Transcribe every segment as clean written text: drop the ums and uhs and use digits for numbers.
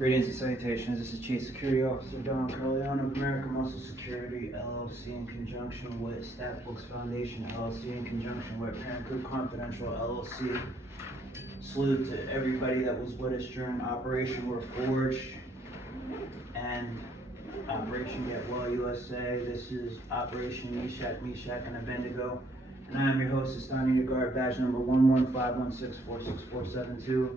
Greetings and salutations. This is Chief Security Officer Don Corleone of American Muscle Security LLC in conjunction with Staff Books Foundation LLC in conjunction with Parent Group Confidential LLC. Salute to everybody that was with us during Operation We're Forged and Operation Get Well USA. This is Operation Meshach, and Abednego. And I am your host, Estani Guard, badge number 11516464772.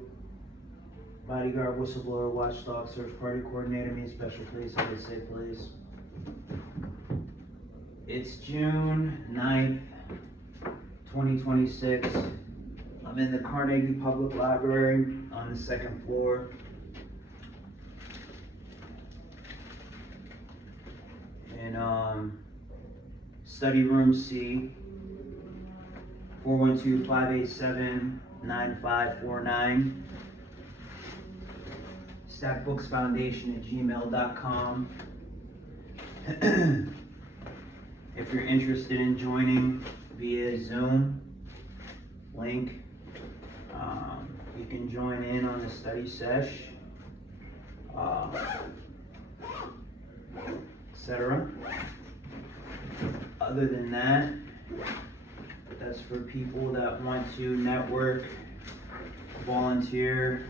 Bodyguard, whistleblower, watchdog, search party coordinator, means special police, I say police. It's June 9th, 2026. I'm in the Carnegie Public Library on the second floor. In study room C, 412-587-9549. StackBooksFoundation@gmail.com. If you're interested in joining via Zoom link, you can join in on the study sesh, etc. Other than that, that's for people that want to network, volunteer,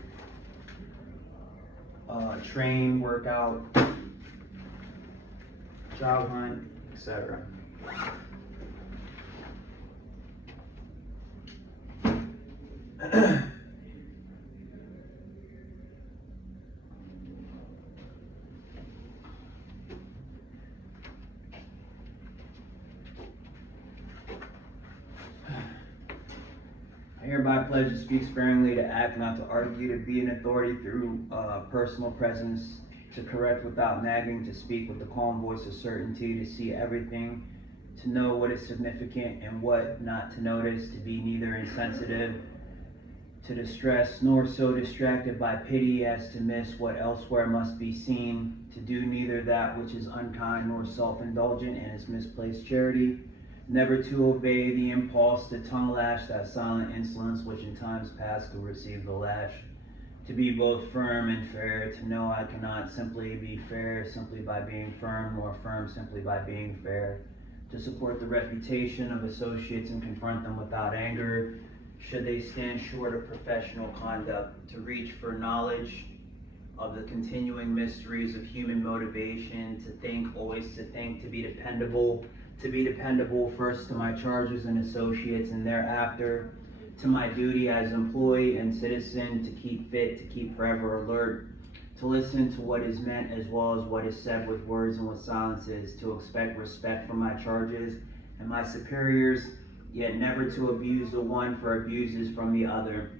train, workout, job hunt, etc. I hereby pledge to speak sparingly, to act not to argue, to be an authority through personal presence, to correct without nagging, to speak with the calm voice of certainty, to see everything, to know what is significant and what not to notice, to be neither insensitive to distress, nor so distracted by pity as to miss what elsewhere must be seen, to do neither that which is unkind nor self-indulgent and is misplaced charity, never to obey the impulse to tongue lash that silent insolence which in times past could receive the lash, to be both firm and fair, to know I cannot simply be fair simply by being firm, nor firm simply by being fair, to support the reputation of associates and confront them without anger should they stand short of professional conduct, to reach for knowledge of the continuing mysteries of human motivation, to think, always to think, to be dependable first to my charges and associates, and thereafter to my duty as employee and citizen, to keep fit, to keep forever alert, to listen to what is meant as well as what is said with words and with silences, to expect respect from my charges and my superiors, yet never to abuse the one for abuses from the other,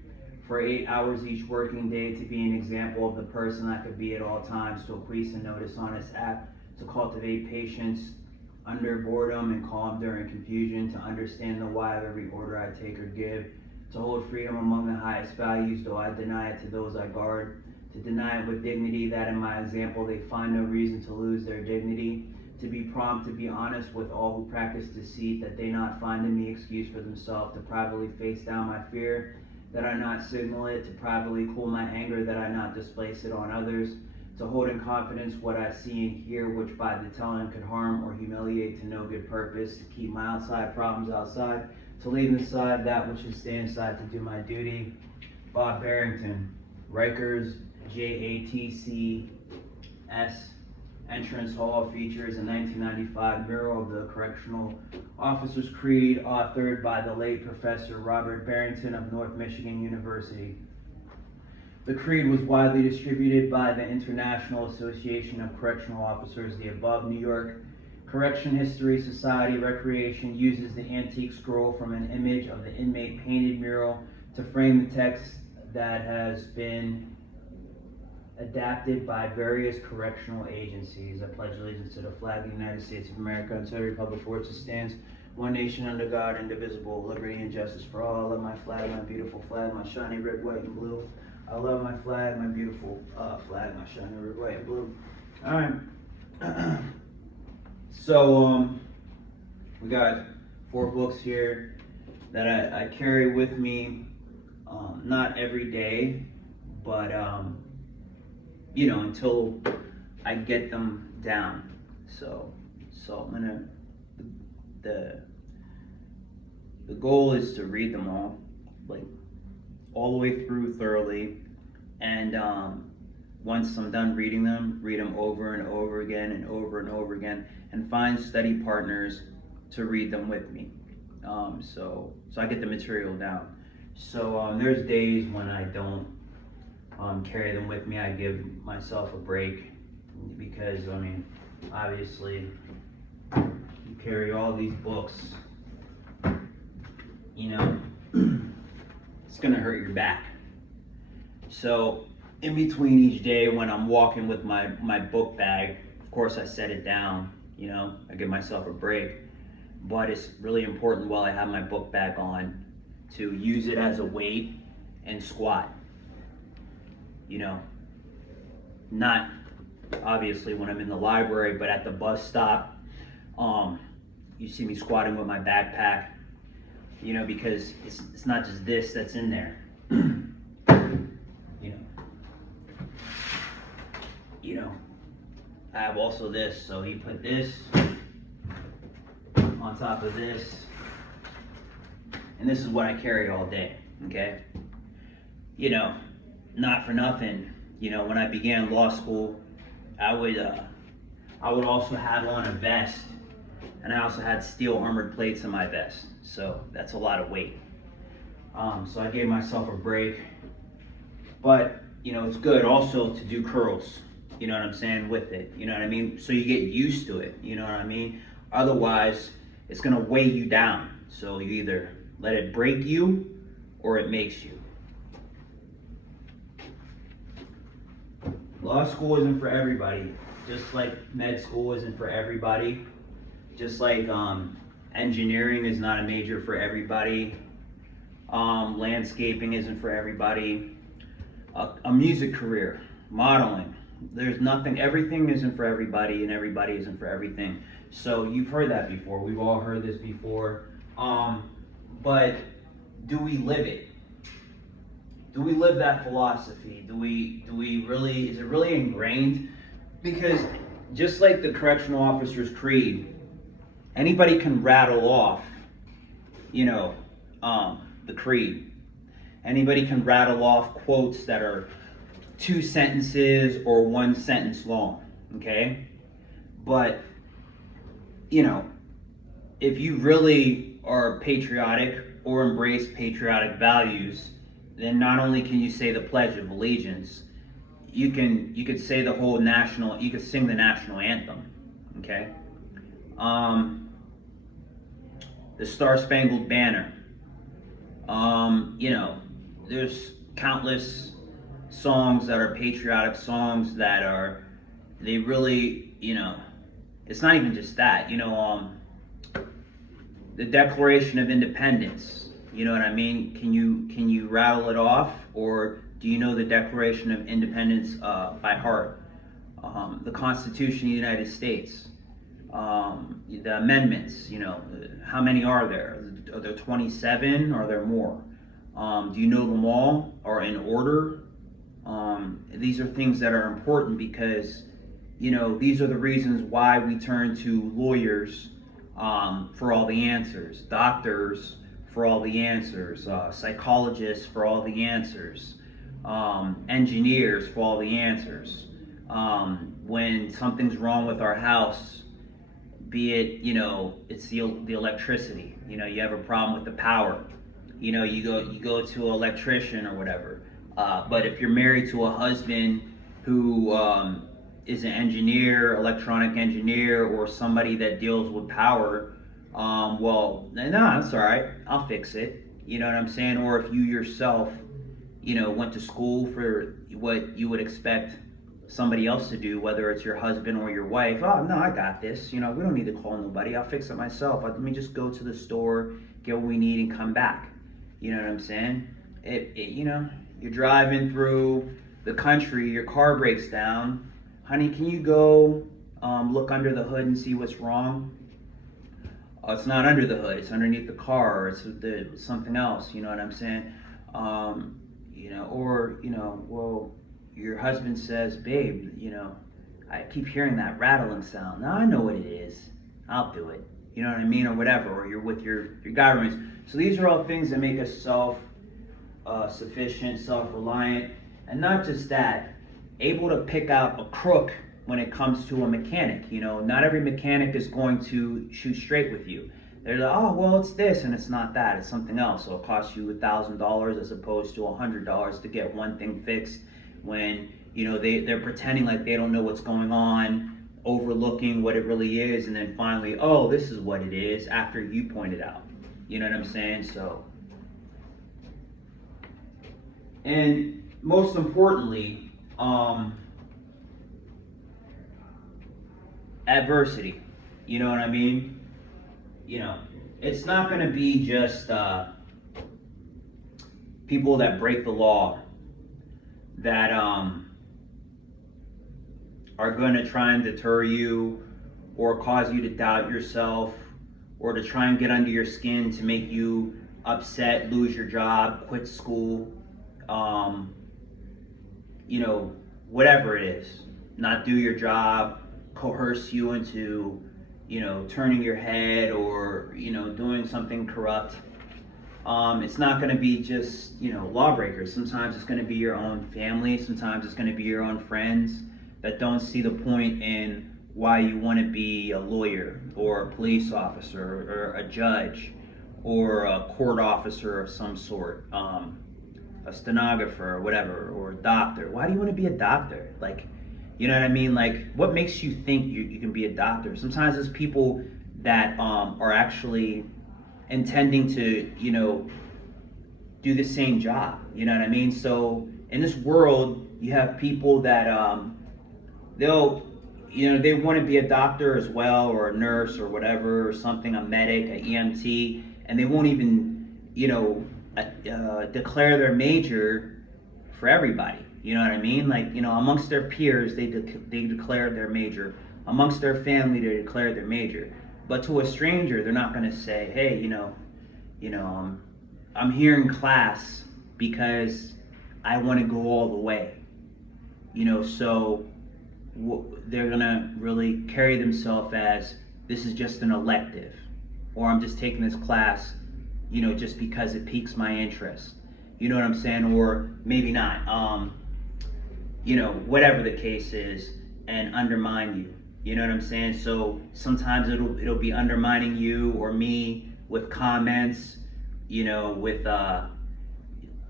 for 8 hours each working day to be an example of the person I could be at all times, to acquiesce and notice honest act, to cultivate patience under boredom and calm during confusion, to understand the why of every order I take or give, to hold freedom among the highest values, though I deny it to those I guard, to deny it with dignity, that in my example they find no reason to lose their dignity, to be prompt, to be honest with all who practice deceit, that they not find in me excuse for themselves, to privately face down my fear, that I not signal it, to privately cool my anger, that I not displace it on others, to hold in confidence what I see and hear, which by the telling could harm or humiliate to no good purpose, to keep my outside problems outside, to leave inside that which should stay inside, to do my duty. Bob Barrington, Rikers, JATCS, Entrance Hall, features a 1995 mural of the Correctional Officers Creed, authored by the late Professor Robert Barrington of North Michigan University. The creed was widely distributed by the International Association of Correctional Officers. The above New York Correction History Society Recreation uses the antique scroll from an image of the inmate painted mural to frame the text that has been adapted by various correctional agencies. I pledge allegiance to the flag of the United States of America and to the republic for which it stands, one nation under God, indivisible, liberty and justice for all. I love my flag, my beautiful flag, my shiny red, white, and blue. I love my flag, my beautiful flag, my shiny red, white, and blue. All right. So we got 4 books here that I carry with me, not every day, but until I get them down. So I'm gonna, the goal is to read them all, like all the way through thoroughly, and once I'm done reading them, read them over and over again and over and over again, and find study partners to read them with me. So I get the material down. So there's days when I don't carry them with me. I give myself a break because, obviously, you carry all these books, it's gonna hurt your back. So in between each day when I'm walking with my book bag, of course I set it down, I give myself a break. But it's really important while I have my book bag on to use it as a weight and squat. Not obviously when I'm in the library, but at the bus stop, you see me squatting with my backpack, because it's not just this that's in there. I have also this, so you put this on top of this, and this is what I carry all day, okay? Not for nothing, when I began law school, I would also have on a vest, and I also had steel armored plates in my vest, so that's a lot of weight. So I gave myself a break, but it's good also to do curls, you know what I'm saying, with it, you know what I mean? So you get used to it, you know what I mean? Otherwise, it's gonna weigh you down. So you either let it break you or it makes you. Law school isn't for everybody, just like med school isn't for everybody. Just like engineering is not a major for everybody. Landscaping isn't for everybody. A music career, modeling, there's nothing, everything isn't for everybody and everybody isn't for everything. So you've heard that before, we've all heard this before, but do we live it? Do we live that philosophy? Do we really, is it really ingrained? Because just like the correctional officer's creed, anybody can rattle off, the creed. Anybody can rattle off quotes that are 2 sentences or 1 sentence long, okay? But, if you really are patriotic or embrace patriotic values, then not only can you say the Pledge of Allegiance, you could say the whole you could sing the national anthem, okay? The Star Spangled Banner. There's countless songs that are patriotic songs that they really, it's not even just that, the Declaration of Independence, you know what I mean? Can you rattle it off, or do you know the Declaration of Independence by heart? The Constitution of the United States, the amendments, how many are there? Are there 27? Are there more? Do you know them all, or in order? These are things that are important because, these are the reasons why we turn to lawyers for all the answers, doctors for all the answers, psychologists for all the answers, engineers for all the answers. When something's wrong with our house, be it, it's the electricity, you have a problem with the power, you go to an electrician or whatever. But if you're married to a husband who is an engineer, electronic engineer, or somebody that deals with power, well, no, it's all right, I'll fix it. You know what I'm saying? Or if you yourself, went to school for what you would expect somebody else to do, whether it's your husband or your wife. Oh, no, I got this. We don't need to call nobody. I'll fix it myself. Let me just go to the store, get what we need, and come back. You know what I'm saying? You're driving through the country, your car breaks down. Honey, can you go look under the hood and see what's wrong? Oh, it's not under the hood, it's underneath the car, or it's something else, you know what I'm saying? Well, your husband says, babe, I keep hearing that rattling sound. Now I know what it is. I'll do it. You know what I mean? Or whatever. Or you're with your guy roommates. So these are all things that make us self-sufficient, self-reliant. And not just that, able to pick out a crook when it comes to a mechanic. Not every mechanic is going to shoot straight with you. They're like, oh, well, it's this, and it's not that. It's something else. So it costs you $1,000 as opposed to $100 to get one thing fixed when, they're pretending like they don't know what's going on, overlooking what it really is, and then finally, oh, this is what it is after you point it out. You know what I'm saying? So, and most importantly, adversity. You know what I mean? It's not going to be just people that break the law that are going to try and deter you or cause you to doubt yourself or to try and get under your skin to make you upset, lose your job, quit school, whatever it is, not do your job, coerce you into turning your head or, doing something corrupt. It's not going to be just, lawbreakers. Sometimes it's going to be your own family. Sometimes it's going to be your own friends that don't see the point in why you want to be a lawyer or a police officer or a judge or a court officer of some sort, a stenographer or whatever, or a doctor. Why do you want to be a doctor? You know what I mean? What makes you think you can be a doctor? Sometimes it's people that are actually intending to, do the same job. You know what I mean? So in this world, you have people that they want to be a doctor as well, or a nurse or whatever, or something, a medic, an EMT, and they won't even, declare their major for everybody. You know what I mean? Amongst their peers, they declare their major. Amongst their family, they declare their major. But to a stranger, they're not going to say, hey, I'm here in class because I want to go all the way. So they're going to really carry themselves as, this is just an elective, or I'm just taking this class, just because it piques my interest. You know what I'm saying? Or maybe not. Whatever the case is, and undermine you. You know what I'm saying? So sometimes it'll be undermining you or me with comments, with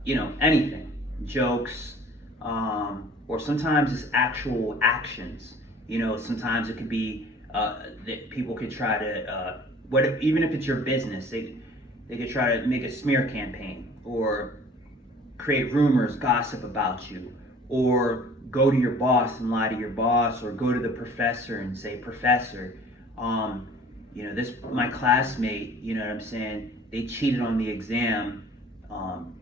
anything, jokes, or sometimes it's actual actions. Sometimes it could be that people could try to even if it's your business, they could try to make a smear campaign or create rumors, gossip about you, or go to your boss and lie to your boss, or go to the professor and say, Professor, this my classmate, you know what I'm saying, they cheated on the exam.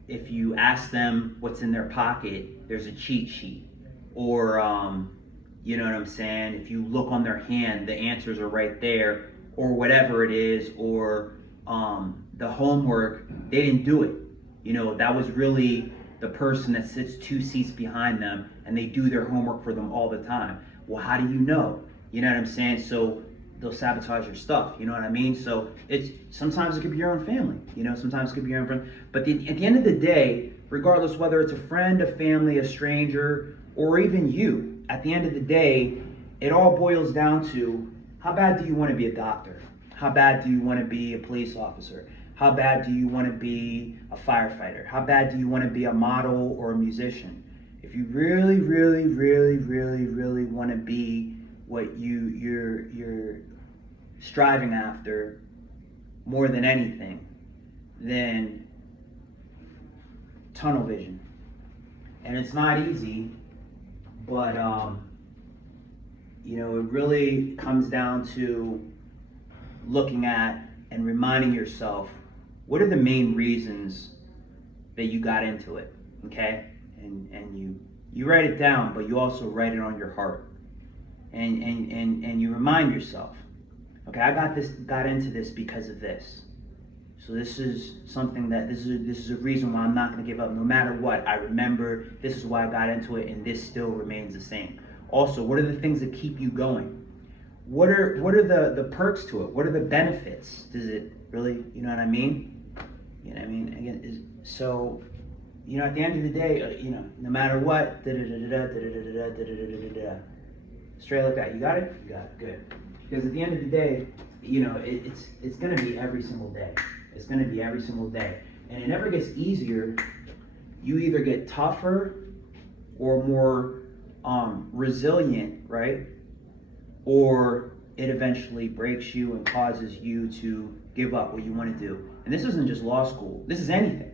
If you ask them what's in their pocket, there's a cheat sheet. Or, you know what I'm saying, if you look on their hand, the answers are right there, or whatever it is, or the homework, they didn't do it. That was really the person that sits 2 seats behind them, and they do their homework for them all the time. Well, how do you know? You know what I'm saying? So they'll sabotage your stuff. You know what I mean? So sometimes it could be your own family. Sometimes it could be your own friend. But at the end of the day, regardless whether it's a friend, a family, a stranger, or even you, at the end of the day, it all boils down to, how bad do you want to be a doctor? How bad do you want to be a police officer? How bad do you want to be a firefighter? How bad do you want to be a model or a musician? If you really, really, really, really, really want to be what you're striving after more than anything, then tunnel vision. And it's not easy, but it really comes down to looking at and reminding yourself, what are the main reasons that you got into it, okay? And you write it down, but you also write it on your heart. And you remind yourself, okay, I got into this because of this. So this is something that, this is a reason why I'm not going to give up no matter what. I remember, this is why I got into it, and this still remains the same. Also, what are the things that keep you going? What are the perks to it? What are the benefits? Does it really, you know what I mean? You know what I mean? Again, so, you know, at the end of the day, you know, no matter what, straight like that. You got it? You got it. Good. Because at the end of the day, you know, it's going to be every single day. It's going to be every single day. And it never gets easier. You either get tougher or more resilient, right? Or it eventually breaks you and causes you to give up what you want to do. And this isn't just law school. This is anything.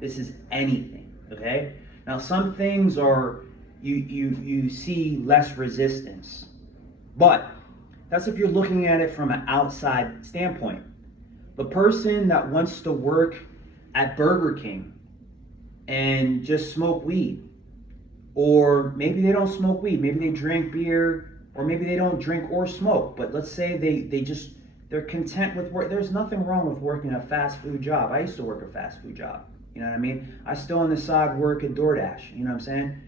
This is anything, okay? Now, some things are, you see less resistance. But that's if you're looking at it from an outside standpoint. The person that wants to work at Burger King and just smoke weed, or maybe they don't smoke weed, maybe they drink beer, or maybe they don't drink or smoke, but let's say they're content with work. There's nothing wrong with working a fast food job. I used to work a fast food job. You know what I mean? I still on the side work at DoorDash. You know what I'm saying?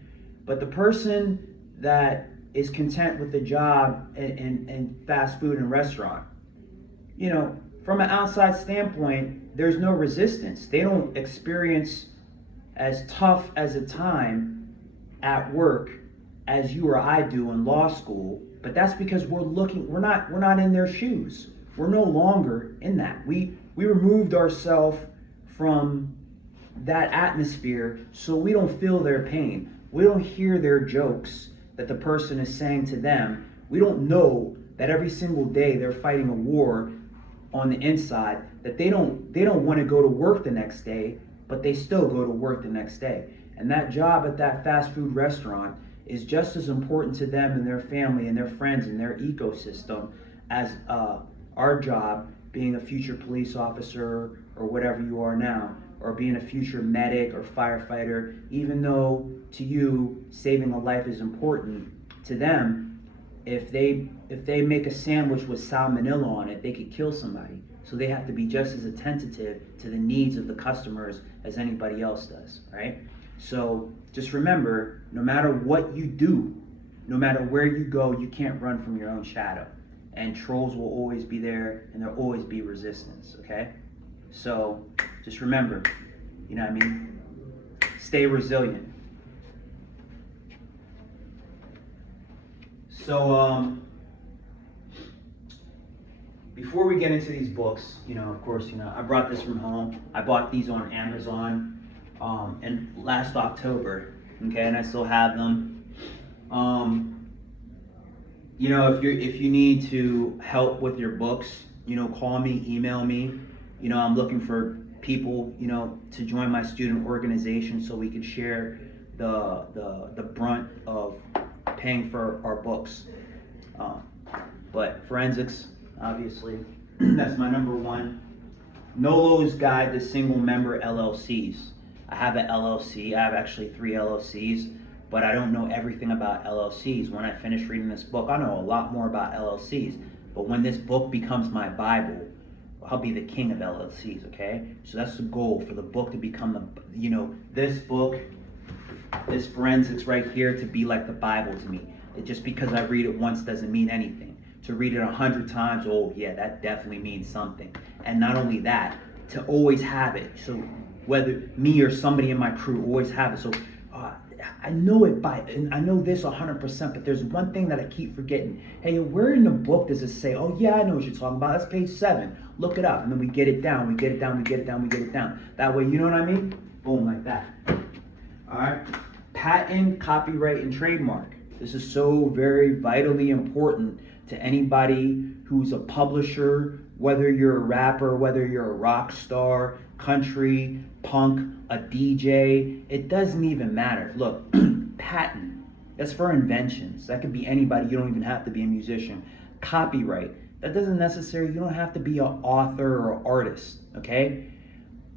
But the person that is content with the job in fast food and restaurant, you know, from an outside standpoint, there's no resistance. They don't experience as tough as a time at work as you or I do in law school, but that's because we're not in their shoes. We're no longer in that. We removed ourselves from that atmosphere so we don't feel their pain. We don't hear their jokes that the person is saying to them. We don't know that every single day they're fighting a war on the inside, that they don't want to go to work the next day, but they still go to work the next day. And that job at that fast food restaurant is just as important to them and their family and their friends and their ecosystem as our job being a future police officer or whatever you are now, or being a future medic or firefighter. Even though to you saving a life is important, to them, if they make a sandwich with salmonella on it, they could kill somebody. So they have to be just as attentive to the needs of the customers as anybody else does, right? So just remember, no matter what you do, no matter where you go, you can't run from your own shadow. And trolls will always be there, and there'll always be resistance, okay? So just remember, you know what I mean? Stay resilient. So before we get into these books, you know, of course, you know, I brought this from home. I bought these on Amazon in last October, okay, and I still have them. You know, if you need to help with your books, you know, call me, email me. You know, I'm looking for people, you know, to join my student organization so we can share the brunt of paying for our books. But forensics, obviously, that's my number one. Nolo's Guide to Single Member LLCs. I have an LLC. I have actually 3 LLCs, but I don't know everything about LLCs. When I finish reading this book, I know a lot more about LLCs. But when this book becomes my Bible, I'll be the king of LLCs, okay? So that's the goal, for the book to become the, you know, this book, this forensics right here, to be like the Bible to me. Just because I read it once doesn't mean anything. To read it 100 times, oh yeah, that definitely means something. And not only that, to always have it. So whether me or somebody in my crew always have it. So I know it and I know this 100%, but there's one thing that I keep forgetting. Hey, where in the book does it say, oh yeah, I know what you're talking about. That's page 7. Look it up. And then we get it down, we get it down, we get it down, we get it down. That way, you know what I mean? Boom, like that. All right. Patent, copyright, and trademark. This is so very vitally important to anybody who's a publisher, whether you're a rapper, whether you're a rock star, country, punk, a DJ, it doesn't even matter. Look, patent, that's for inventions. That could be anybody. You don't even have to be a musician. Copyright, that doesn't necessarily, you don't have to be an author or artist, okay?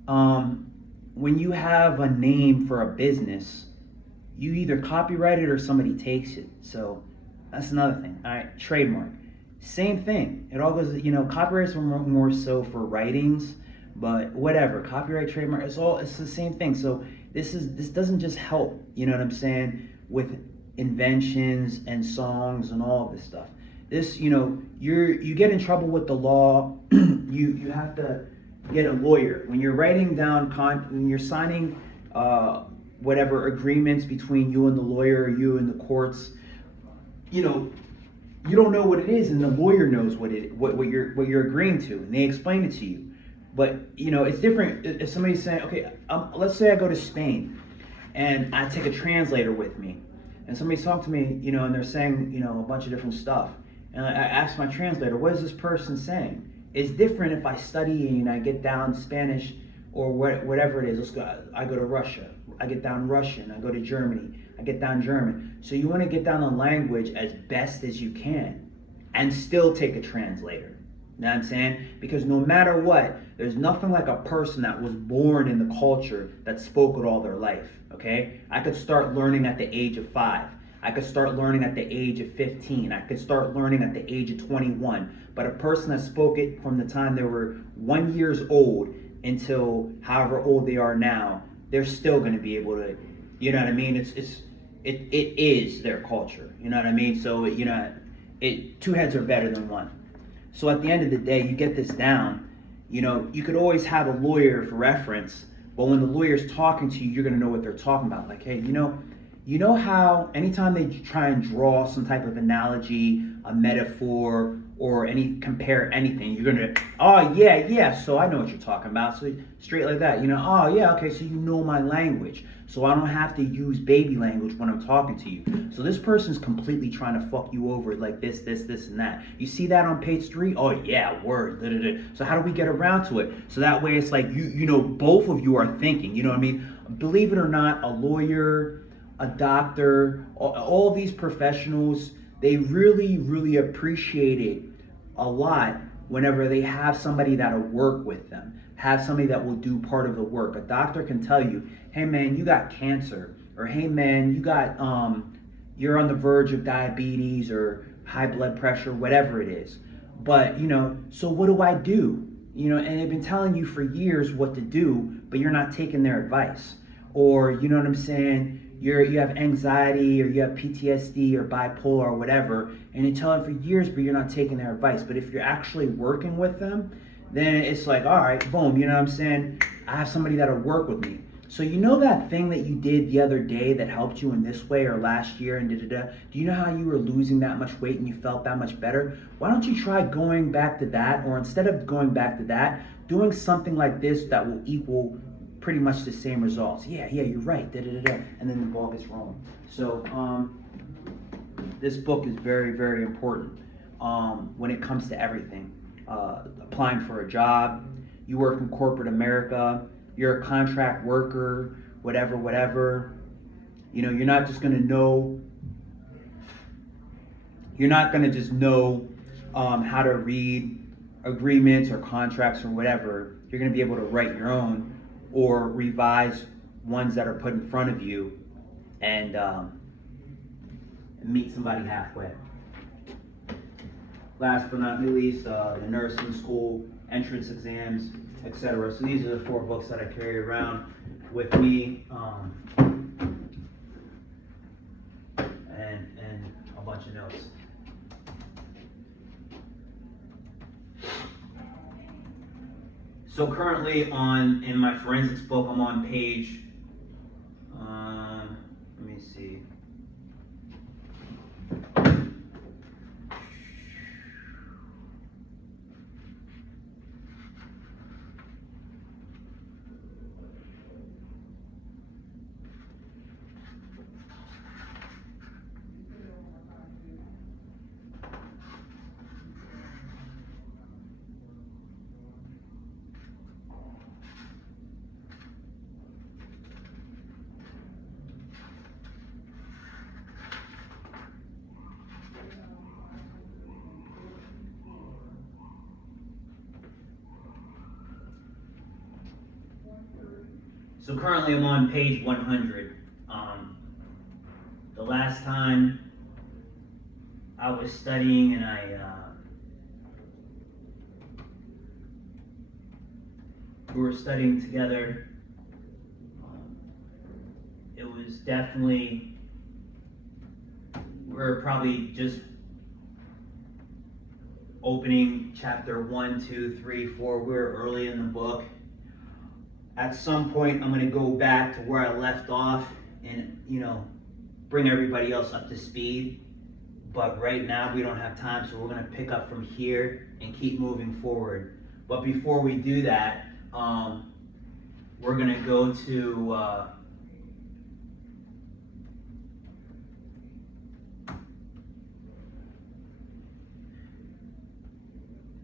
When you have a name for a business, you either copyright it or somebody takes it. So that's another thing. All right, trademark. Same thing. It all goes, you know, copyrights are more so for writings, But whatever, copyright, trademark, it's the same thing. So this doesn't just help, you know what I'm saying, with inventions and songs and all of this stuff. This, you get in trouble with the law. you have to get a lawyer when you're writing down when you're signing whatever agreements between you and the lawyer, or you and the courts. You don't know what it is, and the lawyer knows what you're agreeing to, and they explain it to you. But it's different if somebody's saying, okay, let's say I go to Spain, and I take a translator with me, and somebody's talking to me, and they're saying, a bunch of different stuff, and I ask my translator, what is this person saying? It's different if I study and I get down Spanish or whatever it is. I go to Russia, I get down Russian. I go to Germany, I get down German. So you want to get down the language as best as you can and still take a translator. You know what I'm saying? Because no matter what, there's nothing like a person that was born in the culture that spoke it all their life, okay? I could start learning at the age of 5. I could start learning at the age of 15. I could start learning at the age of 21. But a person that spoke it from the time they were 1 year old until however old they are now, they're still going to be able to, you know what I mean? It is their culture, you know what I mean? So, two heads are better than one. So at the end of the day, you get this down, you could always have a lawyer for reference, but when the lawyer's talking to you, you're going to know what they're talking about. Like, hey, you know how anytime they try and draw some type of analogy, a metaphor, or compare anything, you're gonna, oh yeah, so I know what you're talking about. So straight like that, oh yeah, okay, so you know my language. So I don't have to use baby language when I'm talking to you. So this person's completely trying to fuck you over like this, and that. You see that on page 3? Oh yeah, word. Da, da, da. So how do we get around to it? So that way it's like both of you are thinking, you know what I mean? Believe it or not, a lawyer, a doctor, all these professionals, they really, really appreciate it a lot whenever they have somebody that'll work with them, have somebody that will do part of the work. A doctor can tell you, hey man, you got cancer, or hey man, you're on the verge of diabetes or high blood pressure, whatever it is. But, so what do I do? And they've been telling you for years what to do, but you're not taking their advice. Or, you know what I'm saying? You have anxiety, or you have PTSD or bipolar or whatever, and you tell them for years, but you're not taking their advice. But if you're actually working with them, then it's like, all right, boom, you know what I'm saying? I have somebody that'll work with me. So that thing that you did the other day that helped you in this way, or last year and da-da-da, do you know how you were losing that much weight and you felt that much better? Why don't you try going back to that, or instead of going back to that, doing something like this that will equal pretty much the same results. Yeah, you're right, da-da-da-da, and then the ball gets rolling. So this book is very, very important when it comes to everything. Applying for a job, you work in corporate America, you're a contract worker, whatever. You're not just going to know, you're not going to just know how to read agreements or contracts or whatever. You're going to be able to write your own, or revise ones that are put in front of you, and meet somebody halfway. Last but not least, the nursing school entrance exams, etc. So these are the 4 books that I carry around with me, and a bunch of notes. So currently in my forensics book, I'm on page, let me see. So currently I'm on page 100. The last time I was studying and who were studying together. It was definitely, we're probably just opening chapter 1, 2, 3, 4. We're early in the book. At some point, I'm going to go back to where I left off and, bring everybody else up to speed. But right now, we don't have time, so we're going to pick up from here and keep moving forward. But before we do that, we're going to go to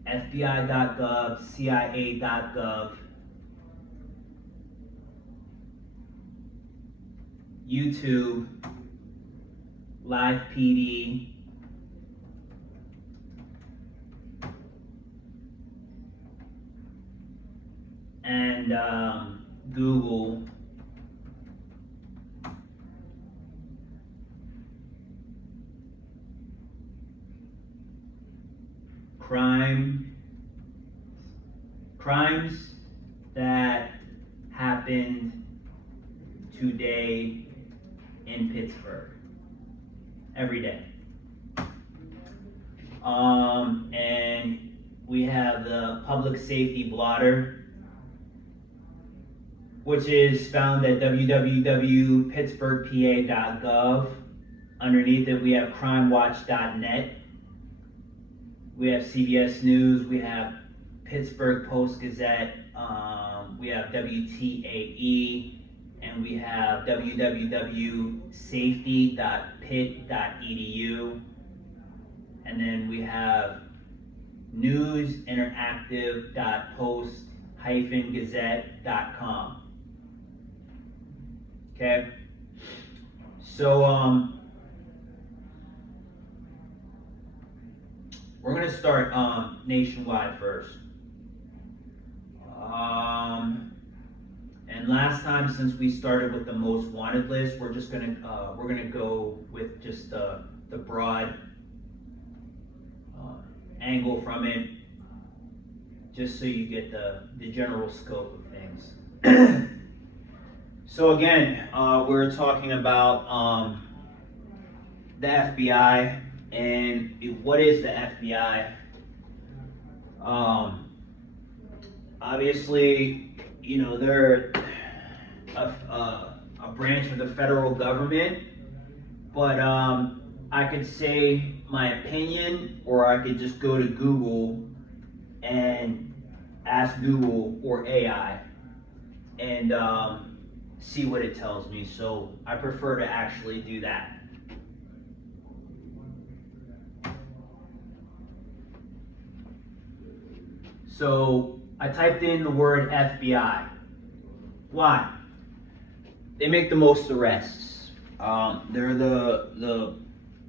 FBI.gov, CIA.gov, YouTube, Live PD, and Google. Crimes that happened today in Pittsburgh, every day. And we have the public safety blotter, which is found at www.pittsburghpa.gov. Underneath it, we have crimewatch.net. We have CBS News, we have Pittsburgh Post-Gazette, we have WTAE, and we have www.safety.pitt.edu. And then we have newsinteractive.post-gazette.com. Okay? So, we're going to start nationwide first. And last time, since we started with the most wanted list, we're gonna go with just the broad angle from it, just so you get the general scope of things. So again, we're talking about the FBI. And what is the FBI? Obviously, they're a branch of the federal government, but I could say my opinion, or I could just go to Google and ask Google or AI and see what it tells me. So I prefer to actually do that. So I typed in the word FBI. Why? They make the most arrests. They're the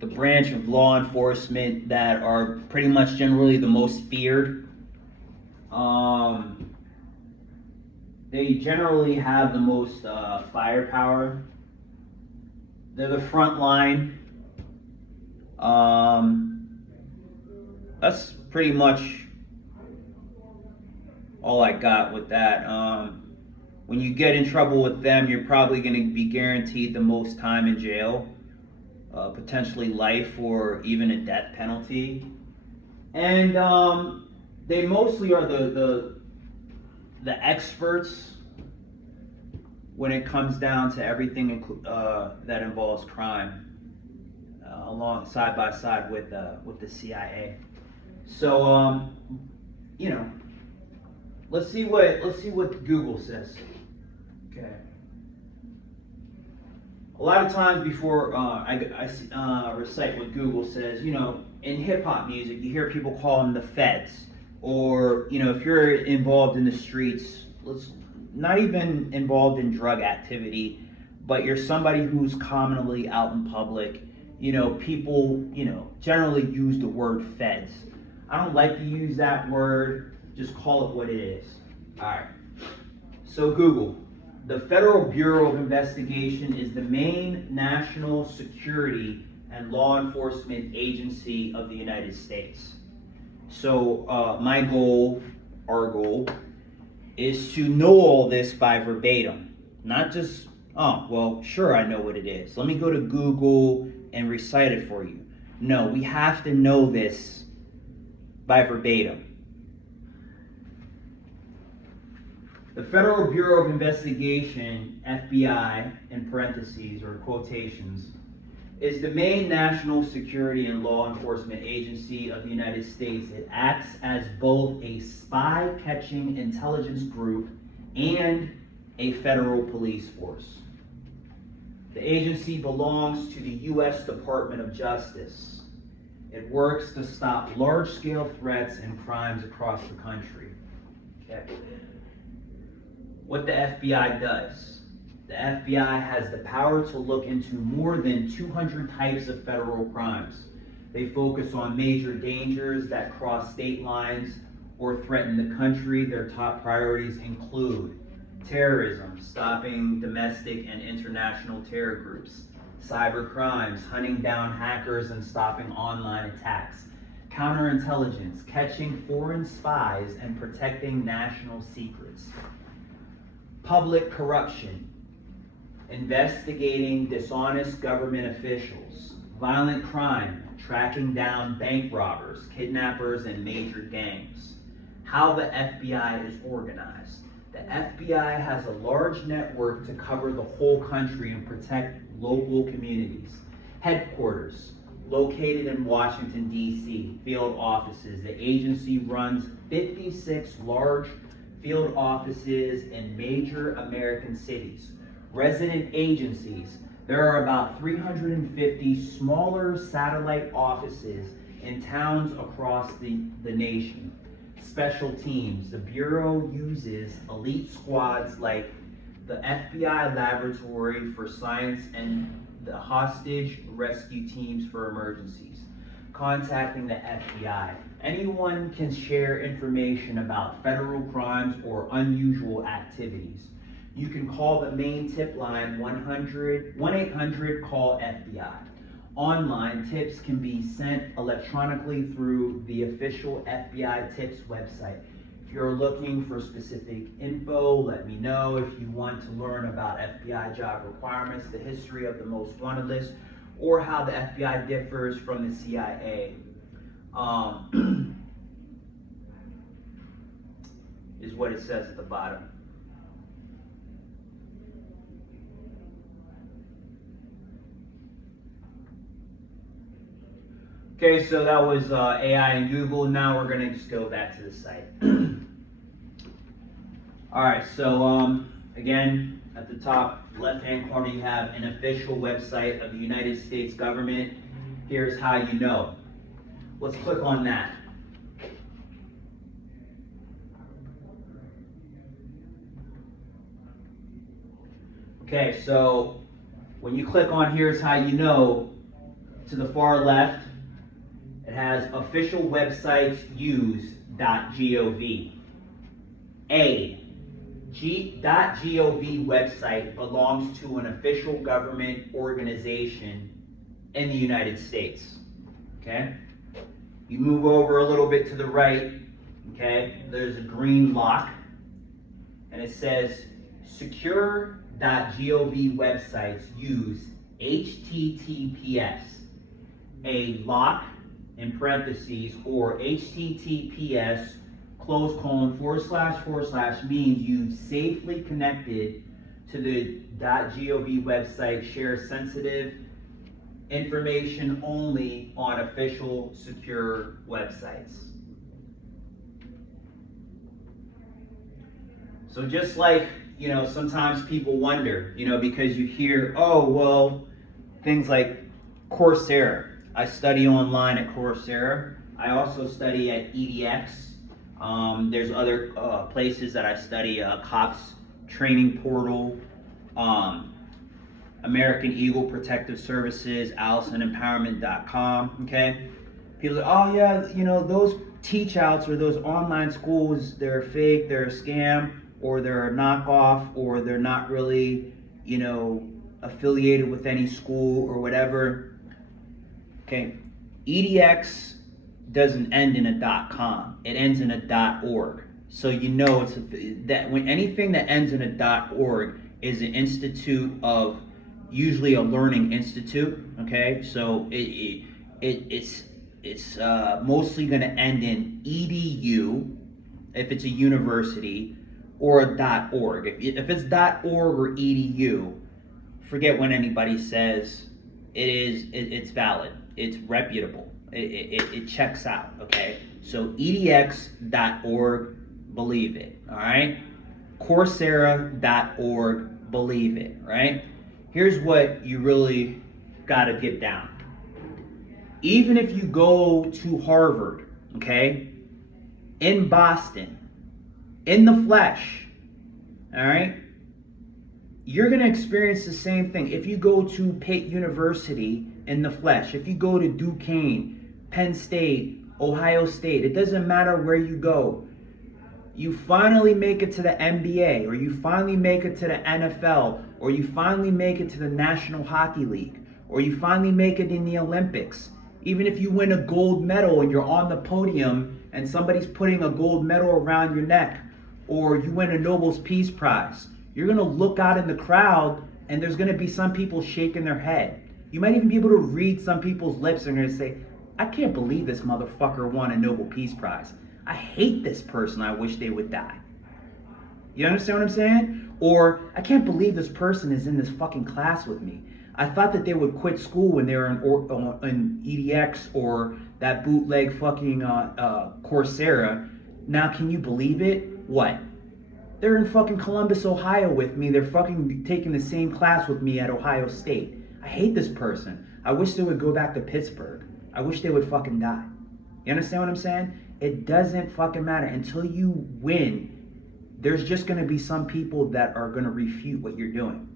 branch of law enforcement that are pretty much generally the most feared. They generally have the most firepower. They're the front line. That's pretty much all I got with that. When you get in trouble with them, you're probably going to be guaranteed the most time in jail, potentially life or even a death penalty. And they mostly are the experts when it comes down to everything that involves crime, along side by side with the CIA. So let's see what Google says. Okay. A lot of times before I recite what Google says, in hip hop music, you hear people call them the feds, or if you're involved in the streets, not even involved in drug activity, but you're somebody who's commonly out in public. People generally use the word feds. I don't like to use that word. Just call it what it is. All right. So Google. The Federal Bureau of Investigation is the main national security and law enforcement agency of the United States. So our goal, is to know all this by verbatim. Not just, oh, well, sure, I know what it is. Let me go to Google and recite it for you. No, we have to know this by verbatim. The Federal Bureau of Investigation, FBI, in parentheses or quotations, is the main national security and law enforcement agency of the United States. It acts as both a spy-catching intelligence group and a federal police force. The agency belongs to the U.S. Department of Justice. It works to stop large-scale threats and crimes across the country. Okay. What the FBI does. The FBI has the power to look into more than 200 types of federal crimes. They focus on major dangers that cross state lines or threaten the country. Their top priorities include terrorism, stopping domestic and international terror groups, cyber crimes, hunting down hackers and stopping online attacks, counterintelligence, catching foreign spies and protecting national secrets, public corruption, investigating dishonest government officials, violent crime, tracking down bank robbers, kidnappers, and major gangs. How the FBI is organized. The FBI has a large network to cover the whole country and protect local communities. Headquarters, located in Washington, D.C., field offices. The agency runs 56 large field offices in major American cities. Resident agencies. There are about 350 smaller satellite offices in towns across the nation. Special teams. The Bureau uses elite squads like the FBI Laboratory for Science and the hostage rescue teams for emergencies. Contacting the FBI. Anyone can share information about federal crimes or unusual activities. You can call the main tip line 1-800-CALL-FBI. Online, tips can be sent electronically through the official FBI tips website. If you're looking for specific info, let me know. If you want to learn about FBI job requirements, the history of the most wanted list, or how the FBI differs from the CIA, is what it says at the bottom. Okay, so that was AI and Google. Now we're gonna just go back to the site. All right, so again, at the top left-hand corner, you have an official website of the United States government. Here's how you know. Let's click on that. Okay, so when you click on here's how you know, to the far left, it has official websites use.gov. .gov website belongs to an official government organization in the United States. Okay? You move over a little bit to the right, okay? There's a green lock, and it says secure.gov websites use HTTPS. A lock in parentheses or HTTPS // means you've safely connected to the .gov website, share sensitive information only on official secure websites. So just like, sometimes people wonder, because you hear, oh, well, things like Coursera. I study online at Coursera. I also study at EDX. There's other places that I study, COPS Training Portal, American Eagle Protective Services, AllisonEmpowerment.com, okay? People say, oh yeah, those teach outs or those online schools, they're fake, they're a scam, or they're a knockoff, or they're not really, affiliated with any school or whatever. Okay, EDX doesn't end in a .com, it ends in a .org. So you know that when anything that ends in a .org is an institute of, usually a learning institute. Okay, so it's mostly going to end in edu if it's a university, or a .org. If it's .org or edu, forget when anybody says it's valid. It's reputable. It checks out. Okay, so edx.org, believe it. All right, Coursera.org, believe it. Right. Here's what you really got to get down. Even if you go to Harvard, okay, in Boston, in the flesh, all right, you're going to experience the same thing. If you go to Pitt University in the flesh, if you go to Duquesne, Penn State, Ohio State, it doesn't matter where you go. You finally make it to the NBA, or you finally make it to the NFL, or you finally make it to the National Hockey League, or you finally make it in the Olympics. Even if you win a gold medal and you're on the podium and somebody's putting a gold medal around your neck, or you win a Nobel Peace Prize, you're going to look out in the crowd and there's going to be some people shaking their head. You might even be able to read some people's lips and they're going to say, I can't believe this motherfucker won a Nobel Peace Prize. I hate this person. I wish they would die. You understand what I'm saying? Or, I can't believe this person is in this fucking class with me. I thought that they would quit school when they were in EDX or that bootleg fucking Coursera. Now, can you believe it? What? They're in fucking Columbus, Ohio with me. They're fucking taking the same class with me at Ohio State. I hate this person. I wish they would go back to Pittsburgh. I wish they would fucking die. You understand what I'm saying? It doesn't fucking matter. Until you win, there's just going to be some people that are going to refute what you're doing.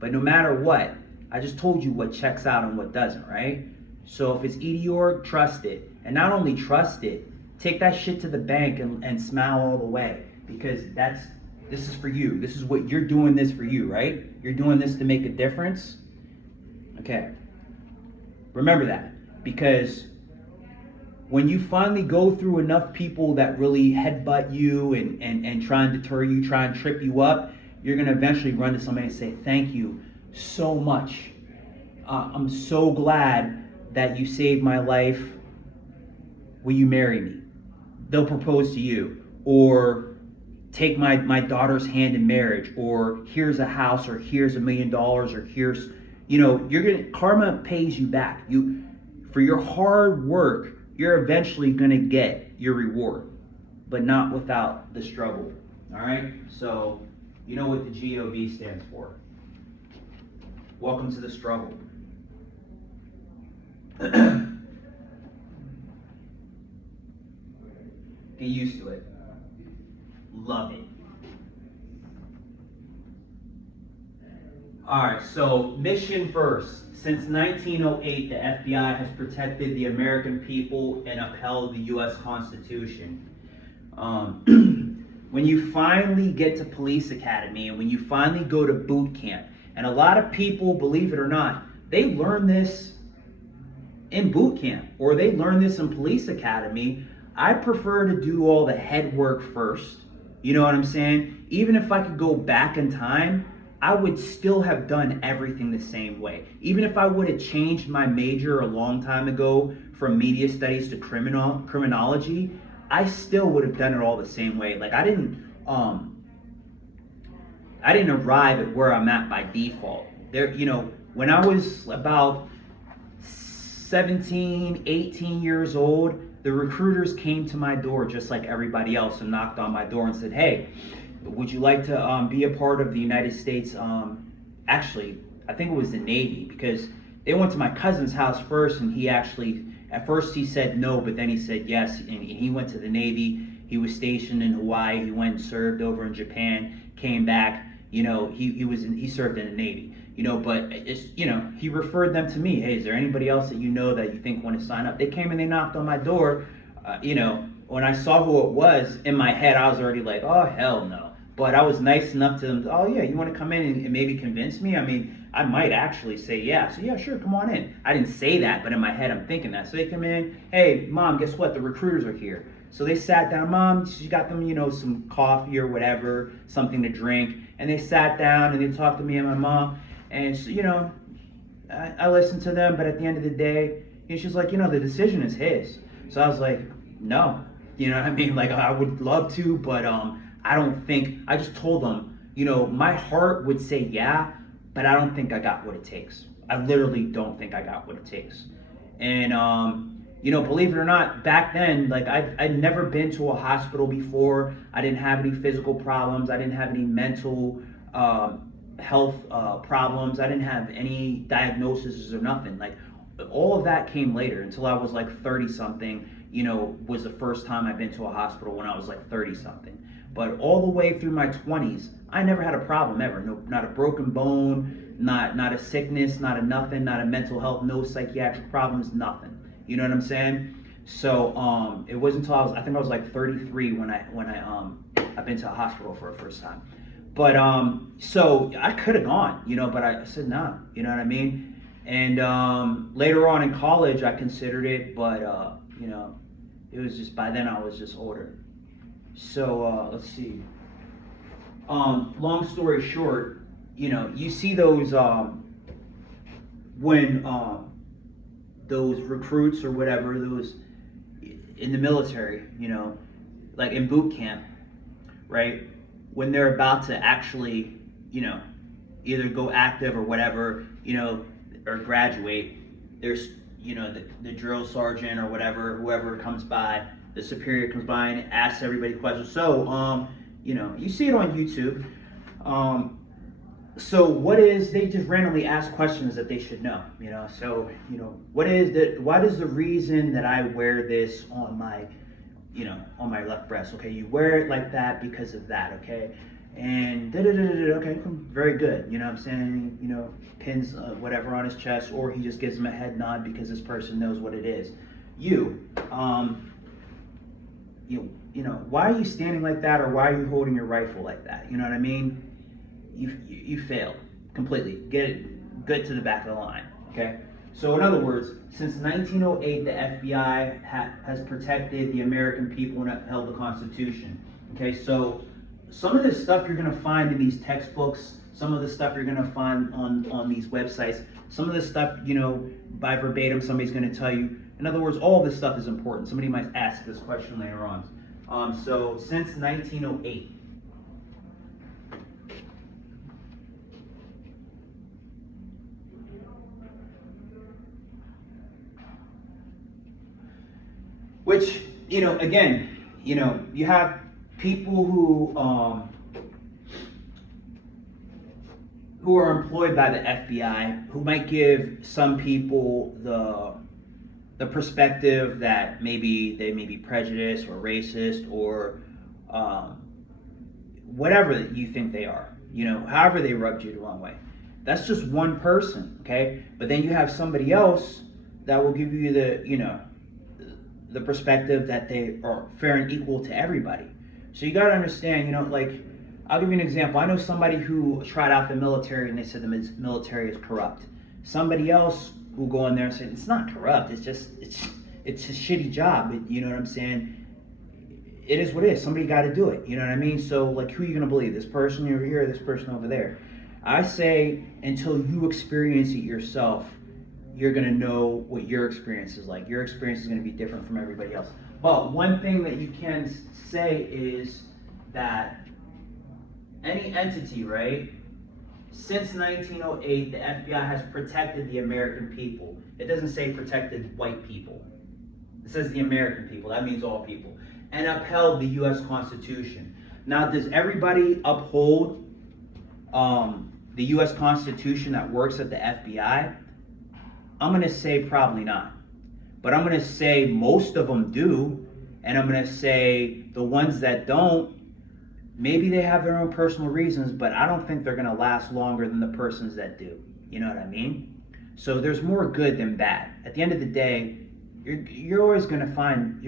But no matter what, I just told you what checks out and what doesn't, right? So if it's edu.org, trust it. And not only trust it, take that shit to the bank and smile all the way. Because this is for you. This is what you're doing this for you, right? You're doing this to make a difference. Okay. Remember that. Because when you finally go through enough people that really headbutt you and try and deter you, try and trip you up, you're going to eventually run to somebody and say, thank you so much. I'm so glad that you saved my life. Will you marry me? They'll propose to you. Or take my daughter's hand in marriage. Or here's a house. Or here's $1 million. Or here's, karma pays you back. For your hard work, you're eventually going to get your reward. But not without the struggle. All right? So, you know what the GOV stands for. Welcome to the struggle. Get used to it. Love it. Alright, so mission first. Since 1908, the FBI has protected the American people and upheld the U.S. Constitution. When you finally get to police academy and when you finally go to boot camp, and a lot of people, believe it or not, they learn this in boot camp or they learn this in police academy. I prefer to do all the head work first. You know what I'm saying? Even if I could go back in time, I would still have done everything the same way. Even if I would have changed my major a long time ago from media studies to criminology, I still would have done it all the same way. Like I didn't arrive at where I'm at by default. When I was about 17, 18 years old, the recruiters came to my door just like everybody else and knocked on my door and said, hey, would you like to be a part of the United States? Actually, I think it was the Navy, because they went to my cousin's house first, and at first he said no, but then he said yes, and he went to the Navy. He was stationed in Hawaii. He went and served over in Japan, came back. He served in the Navy. But he referred them to me. Hey, is there anybody else that you know that you think want to sign up? They came and they knocked on my door. When I saw who it was, in my head I was already like, oh hell no. But I was nice enough to them. Oh yeah, you want to come in and maybe convince me? I mean, I might actually say yeah. So yeah, sure, come on in. I didn't say that, but in my head I'm thinking that. So they come in. Hey, mom, guess what? The recruiters are here. So they sat down. Mom, she got them, some coffee or whatever, something to drink. And they sat down and they talked to me and my mom. And, so, I listened to them. But at the end of the day, she's like, the decision is his. So I was like, no. You know what I mean? Like, I would love to, but I don't think, I just told them, my heart would say yeah, but I don't think I got what it takes. I literally don't think I got what it takes. And, believe it or not, back then, like, I'd never been to a hospital before. I didn't have any physical problems. I didn't have any mental health problems. I didn't have any diagnoses or nothing. Like, all of that came later until I was like 30 something, was the first time I've been to a hospital when I was like 30 something. But all the way through my 20s, I never had a problem ever. No, not a broken bone, not a sickness, not a nothing, not a mental health, no psychiatric problems, nothing. You know what I'm saying? So it wasn't until I think I was like 33 when I've been to a hospital for the first time. But so I could have gone, but I said no. You know what I mean? And later on in college, I considered it, but it was just, by then I was just older. So let's see. Long story short, you see those when those recruits or whatever, those in the military, like in boot camp, right? When they're about to actually, either go active or whatever, or graduate, there's, the drill sergeant or whatever, whoever comes by, the superior comes by and asks everybody questions. So, you see it on YouTube. So they just randomly ask questions that they should know, So, what is the reason that I wear this on my, on my left breast? Okay, you wear it like that because of that, okay? And okay, very good. You know what I'm saying? Pins whatever on his chest, or he just gives him a head nod because this person knows what it is. Why are you standing like that, or why are you holding your rifle like that? You know what I mean? You failed completely. Get it good to the back of the line. Okay. So in other words, since 1908, the FBI has protected the American people and upheld the Constitution. Okay, so some of this stuff you're going to find in these textbooks, some of the stuff you're going to find on these websites, some of this stuff, by verbatim, somebody's going to tell you. In other words, all of this stuff is important. Somebody might ask this question later on. So since 1908, which, again, you have people who are employed by the FBI who might give some people the perspective that maybe they may be prejudiced or racist or whatever you think they are, however they rubbed you the wrong way. That's just one person, okay? But then you have somebody else that will give you the perspective that they are fair and equal to everybody. So you got to understand, I'll give you an example. I know somebody who tried out the military and they said the military is corrupt. Somebody else will go in there and say, it's not corrupt, it's a shitty job. You know what I'm saying? It is what it is. Somebody got to do it. You know what I mean? So, who are you going to believe? This person over here or this person over there? I say, until you experience it yourself, you're going to know what your experience is like. Your experience is going to be different from everybody else. But one thing that you can say is that any entity, right, since 1908, the FBI has protected the American people. It doesn't say protected white people. It says the American people. That means all people. And upheld the U.S. Constitution. Now, does everybody uphold the U.S. Constitution that works at the FBI? I'm going to say probably not. But I'm going to say most of them do. And I'm going to say the ones that don't, maybe they have their own personal reasons, but I don't think they're going to last longer than the persons that do. You know what I mean? So there's more good than bad. At the end of the day, you're always going to find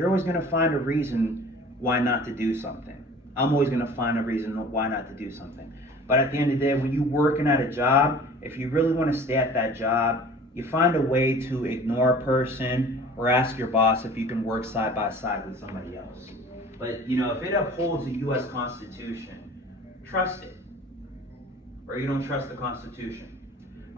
a reason why not to do something. I'm always going to find a reason why not to do something. But at the end of the day, when you're working at a job, if you really want to stay at that job, You find a way to ignore a person or ask your boss if you can work side by side with somebody else. But you know, if it upholds the U.S. Constitution, trust it. Or you don't trust the Constitution.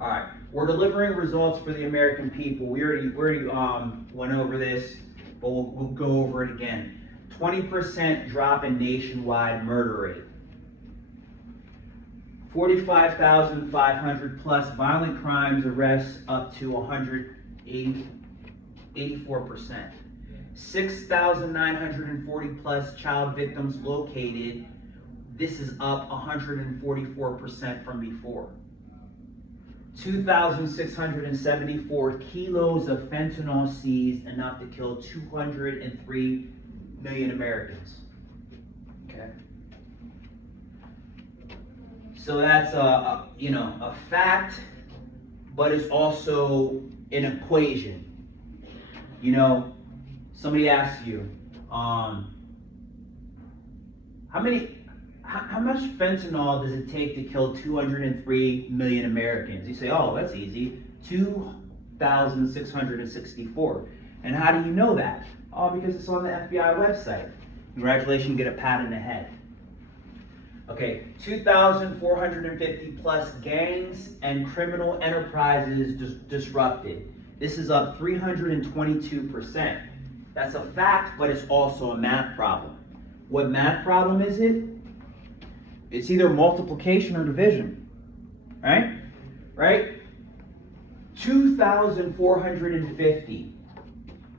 All right, we're delivering results for the American people. We already went over this, but we'll go over it again. 20% drop in nationwide murder rate. 45,500 plus violent crimes arrests up to 184%. 6,940 plus child victims located. This is up 144% from before. 2,674 kilos of fentanyl seized, enough to kill 203 million Americans. Okay. So that's a fact, but it's also an equation. You know, somebody asks you, how much fentanyl does it take to kill 203 million Americans? You say, oh, that's easy, 2,664. And how do you know that? Oh, because it's on the FBI website. Congratulations, you get a pat in the head. Okay, 2,450 plus gangs and criminal enterprises disrupted. This is up 322%. That's a fact, but it's also a math problem. What math problem is it? It's either multiplication or division, right? 2,450.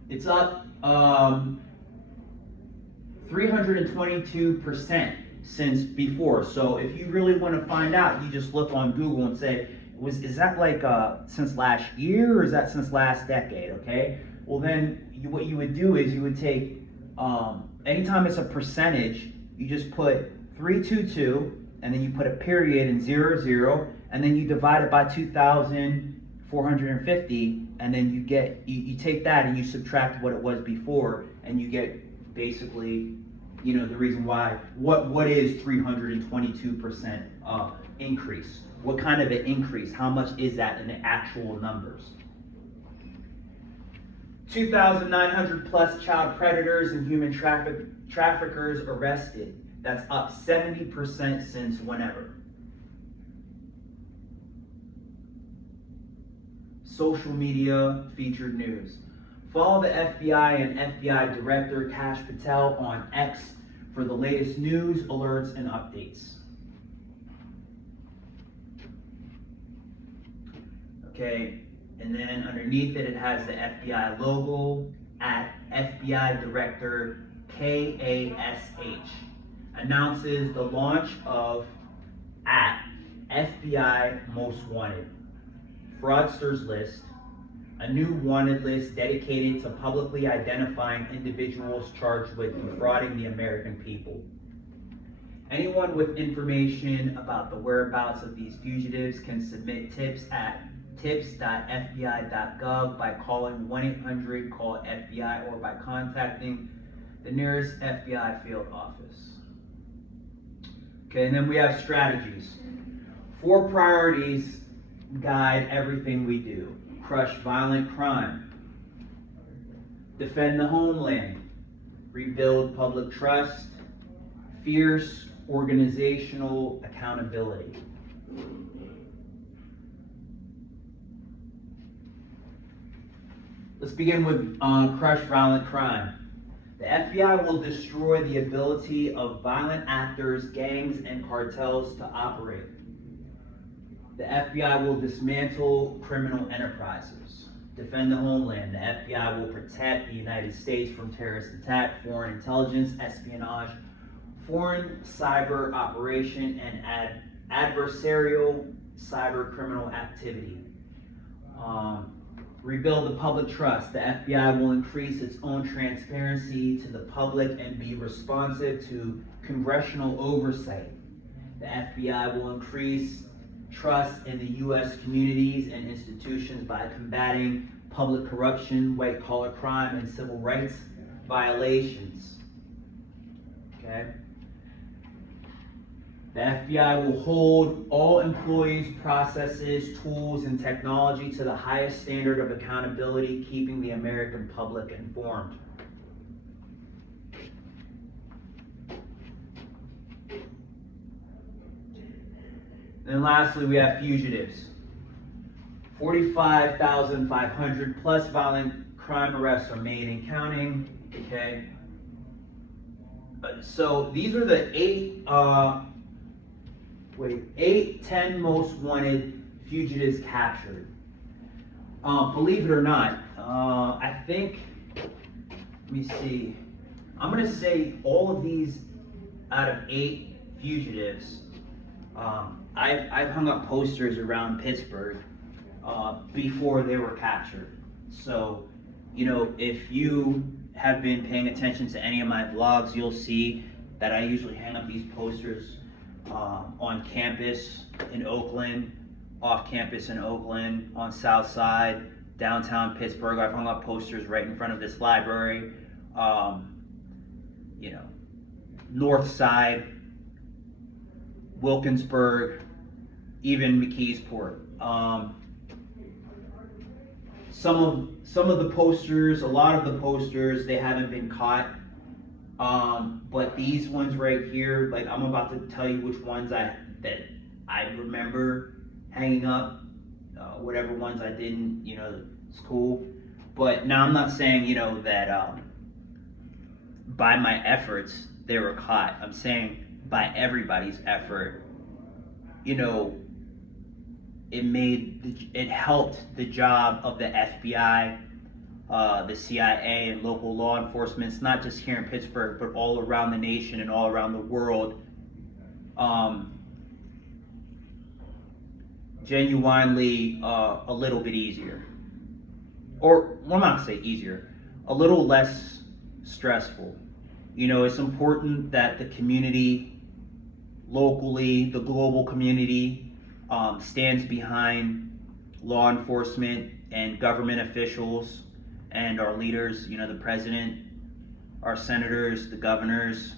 It's up 322% since before. So if you really want to find out, you just look on Google and say, is that like since last year or is that since last decade? Okay. Well, then what you would do is you would take anytime it's a percentage, you just put 322, and then you put a period and 00, and then you divide it by 2,450, and then you take that and you subtract what it was before, and you get basically, the reason why. What is 322% increase? What kind of an increase? How much is that in the actual numbers? 2,900 plus child predators and human traffickers arrested. That's up 70% since whenever. Social media featured news. Follow the FBI and FBI Director Kash Patel on X for the latest news, alerts, and updates. Okay, and then underneath it has the FBI logo at FBI Director KASH. Announces the launch of at FBI Most Wanted, Fraudsters List, a new wanted list dedicated to publicly identifying individuals charged with defrauding the American people. Anyone with information about the whereabouts of these fugitives can submit tips at tips.fbi.gov by calling 1-800-CALL-FBI or by contacting the nearest FBI field office. Okay, and then we have strategies. 4 priorities guide everything we do. Crush violent crime. Defend the homeland. Rebuild public trust. Fierce organizational accountability. Let's begin with crush violent crime. The FBI will destroy the ability of violent actors, gangs, and cartels to operate. The FBI will dismantle criminal enterprises. Defend the homeland. The FBI will protect the United States from terrorist attack, foreign intelligence, espionage, foreign cyber operation, and adversarial cyber criminal activity. Rebuild the public trust. The FBI will increase its own transparency to the public and be responsive to congressional oversight. The FBI will increase trust in the U.S. communities and institutions by combating public corruption, white-collar crime, and civil rights violations. Okay? The FBI will hold all employees, processes, tools, and technology to the highest standard of accountability, keeping the American public informed. And lastly, we have fugitives. 45,500 plus violent crime arrests are made and counting. Okay. So these are the 10 most wanted fugitives captured. Believe it or not, I think, let me see, I'm going to say all of these out of 8 fugitives, I've hung up posters around Pittsburgh before they were captured. So, you know, if you have been paying attention to any of my vlogs, you'll see that I usually hang up these posters on campus in Oakland, off campus in Oakland, on South Side, downtown Pittsburgh. I've hung up posters right in front of this library, you know, North Side, Wilkinsburg, even McKeesport. Some of the posters, a lot of the posters, they haven't been caught. But these ones right here, like I'm about to tell you which ones that I remember hanging up. Whatever ones I didn't, you know, it's cool. But now I'm not saying, you know, that by my efforts they were caught. I'm saying by everybody's effort, you know, it helped the job of the FBI, the CIA, and local law enforcement. It's not just here in Pittsburgh, but all around the nation and all around the world. Genuinely a little bit easier. Or, well, I'm not going to say easier, a little less stressful. You know, it's important that the community, locally, the global community, stands behind law enforcement and government officials and our leaders, you know, the president, our senators, the governors,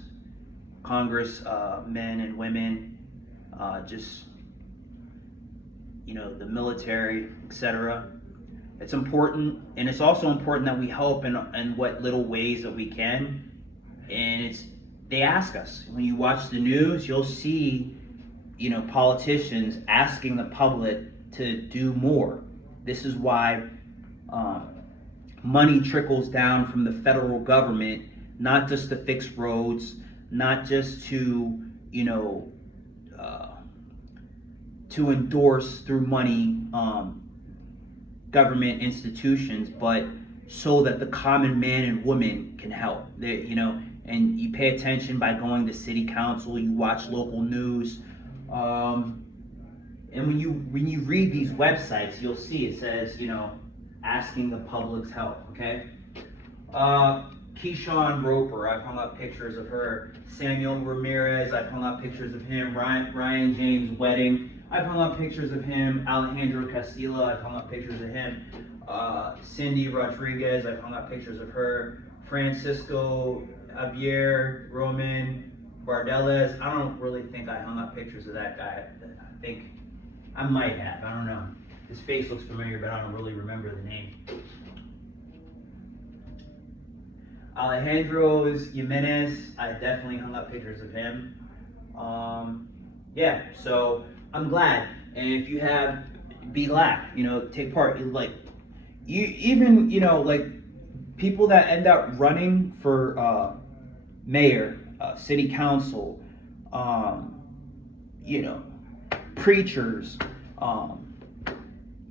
Congress, men and women, just, you know, the military, etc. It's important, and it's also important that we help in what little ways that we can. And they ask us. When you watch the news, you'll see, you know, politicians asking the public to do more. This is why money trickles down from the federal government, not just to fix roads, not just to, you know, to endorse through money government institutions, but so that the common man and woman can help. You know, and you pay attention by going to city council, you watch local news, and when you read these websites, you'll see it says, you know, asking the public's help. Okay. Keyshawn Roper, I've hung up pictures of her. Samuel Ramirez, I've hung up pictures of him. Ryan James Wedding, I've hung up pictures of him. Alejandro Castillo, I've hung up pictures of him. Cindy Rodriguez, I've hung up pictures of her. Francisco Javier Roman Bardeles, I don't really think I hung up pictures of that guy. I think I might have, I don't know. His face looks familiar, but I don't really remember the name. Alejandro Jimenez, I definitely hung up pictures of him. Yeah, so I'm glad. And if you have, be glad, you know, take part. Like, you even, you know, like people that end up running for mayor, city council, you know, preachers,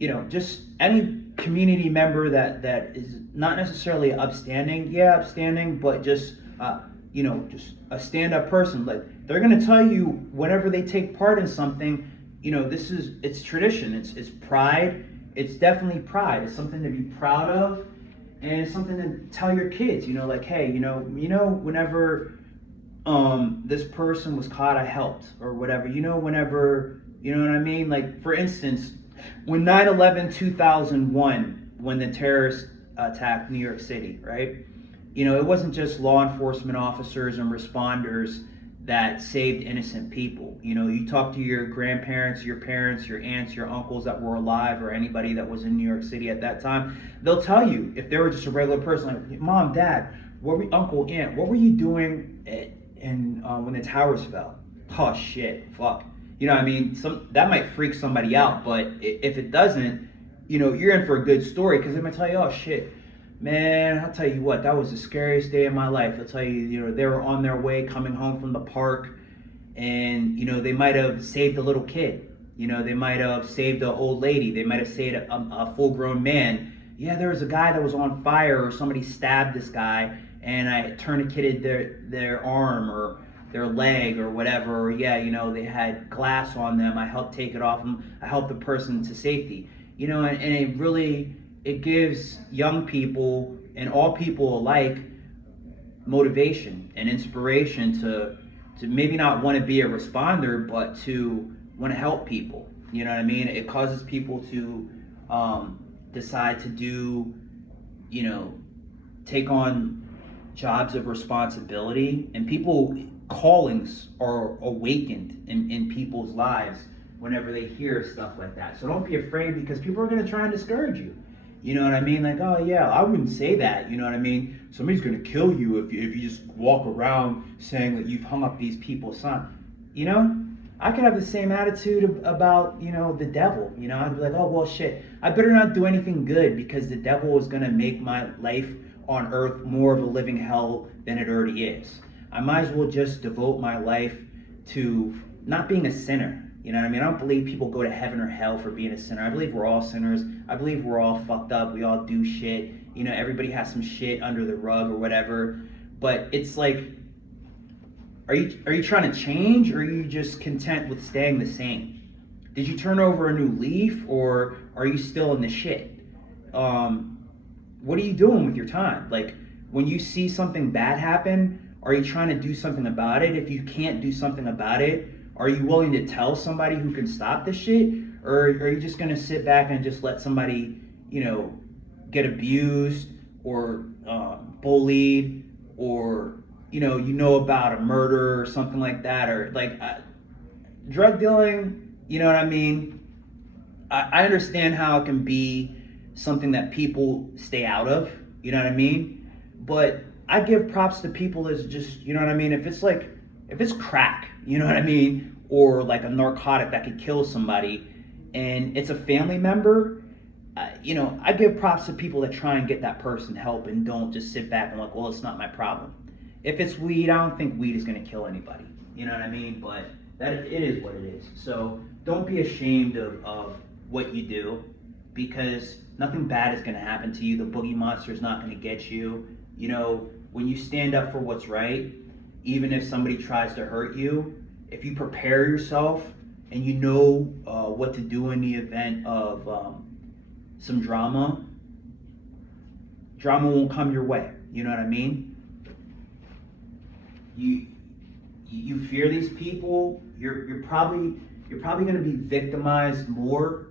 you know, just any community member that is not necessarily upstanding, but just, you know, just a stand-up person. Like, they're going to tell you whenever they take part in something, you know, it's tradition, it's pride, it's definitely pride. It's something to be proud of, and it's something to tell your kids, you know, like, hey, you know, whenever this person was caught, I helped, or whatever, you know, whenever, you know what I mean? Like, for instance, when 9/11/2001, when the terrorists attacked New York City, right? You know, it wasn't just law enforcement officers and responders that saved innocent people. You know, you talk to your grandparents, your parents, your aunts, your uncles that were alive, or anybody that was in New York City at that time, they'll tell you, if they were just a regular person, like, mom, dad, uncle, aunt, what were you doing when the towers fell? Oh shit, fuck. You know what I mean? That might freak somebody out, but if it doesn't, you know, you're in for a good story, because they might tell you, oh shit, man, I'll tell you what, that was the scariest day of my life. I'll tell you, you know, they were on their way coming home from the park, and, you know, they might have saved a little kid. You know, they might have saved an old lady. They might have saved a full-grown man. Yeah, there was a guy that was on fire, or somebody stabbed this guy, and I tourniqueted their arm or their leg or whatever. Or, yeah, you know, they had glass on them. I helped take it off them. I helped the person to safety. You know, and it really... it gives young people and all people alike motivation and inspiration to maybe not want to be a responder, but to want to help people. You know what I mean? It causes people to decide to do, you know, take on jobs of responsibility, and callings are awakened in people's lives whenever they hear stuff like that. So don't be afraid, because people are going to try and discourage you. You know what I mean? Like, oh yeah, I wouldn't say that. You know what I mean? Somebody's gonna kill you if you just walk around saying that you've hung up these people's sign. You know, I could have the same attitude about, you know, the devil. You know, I'd be like, oh well, shit, I better not do anything good, because the devil is gonna make my life on earth more of a living hell than it already is. I might as well just devote my life to not being a sinner. You know what I mean? I don't believe people go to heaven or hell for being a sinner. I believe we're all sinners. I believe we're all fucked up. We all do shit. You know, everybody has some shit under the rug or whatever. But it's like, are you trying to change, or are you just content with staying the same? Did you turn over a new leaf, or are you still in the shit? What are you doing with your time? Like, when you see something bad happen, are you trying to do something about it? If you can't do something about it, are you willing to tell somebody who can stop this shit? Or are you just going to sit back and just let somebody, you know, get abused or bullied, or, you know about a murder or something like that? Or like drug dealing, you know what I mean? I understand how it can be something that people stay out of, you know what I mean? But I give props to people that's just, you know what I mean? If it's crack, you know what I mean? Or like a narcotic that could kill somebody, and it's a family member, you know, I give props to people that try and get that person help and don't just sit back and like, well, it's not my problem. If it's weed, I don't think weed is going to kill anybody. You know what I mean? But it is what it is. So don't be ashamed of what you do, because nothing bad is going to happen to you. The boogie monster is not going to get you. You know, when you stand up for what's right, even if somebody tries to hurt you, if you prepare yourself and you know what to do in the event of some drama won't come your way. You know what I mean? You fear these people. You're probably going to be victimized more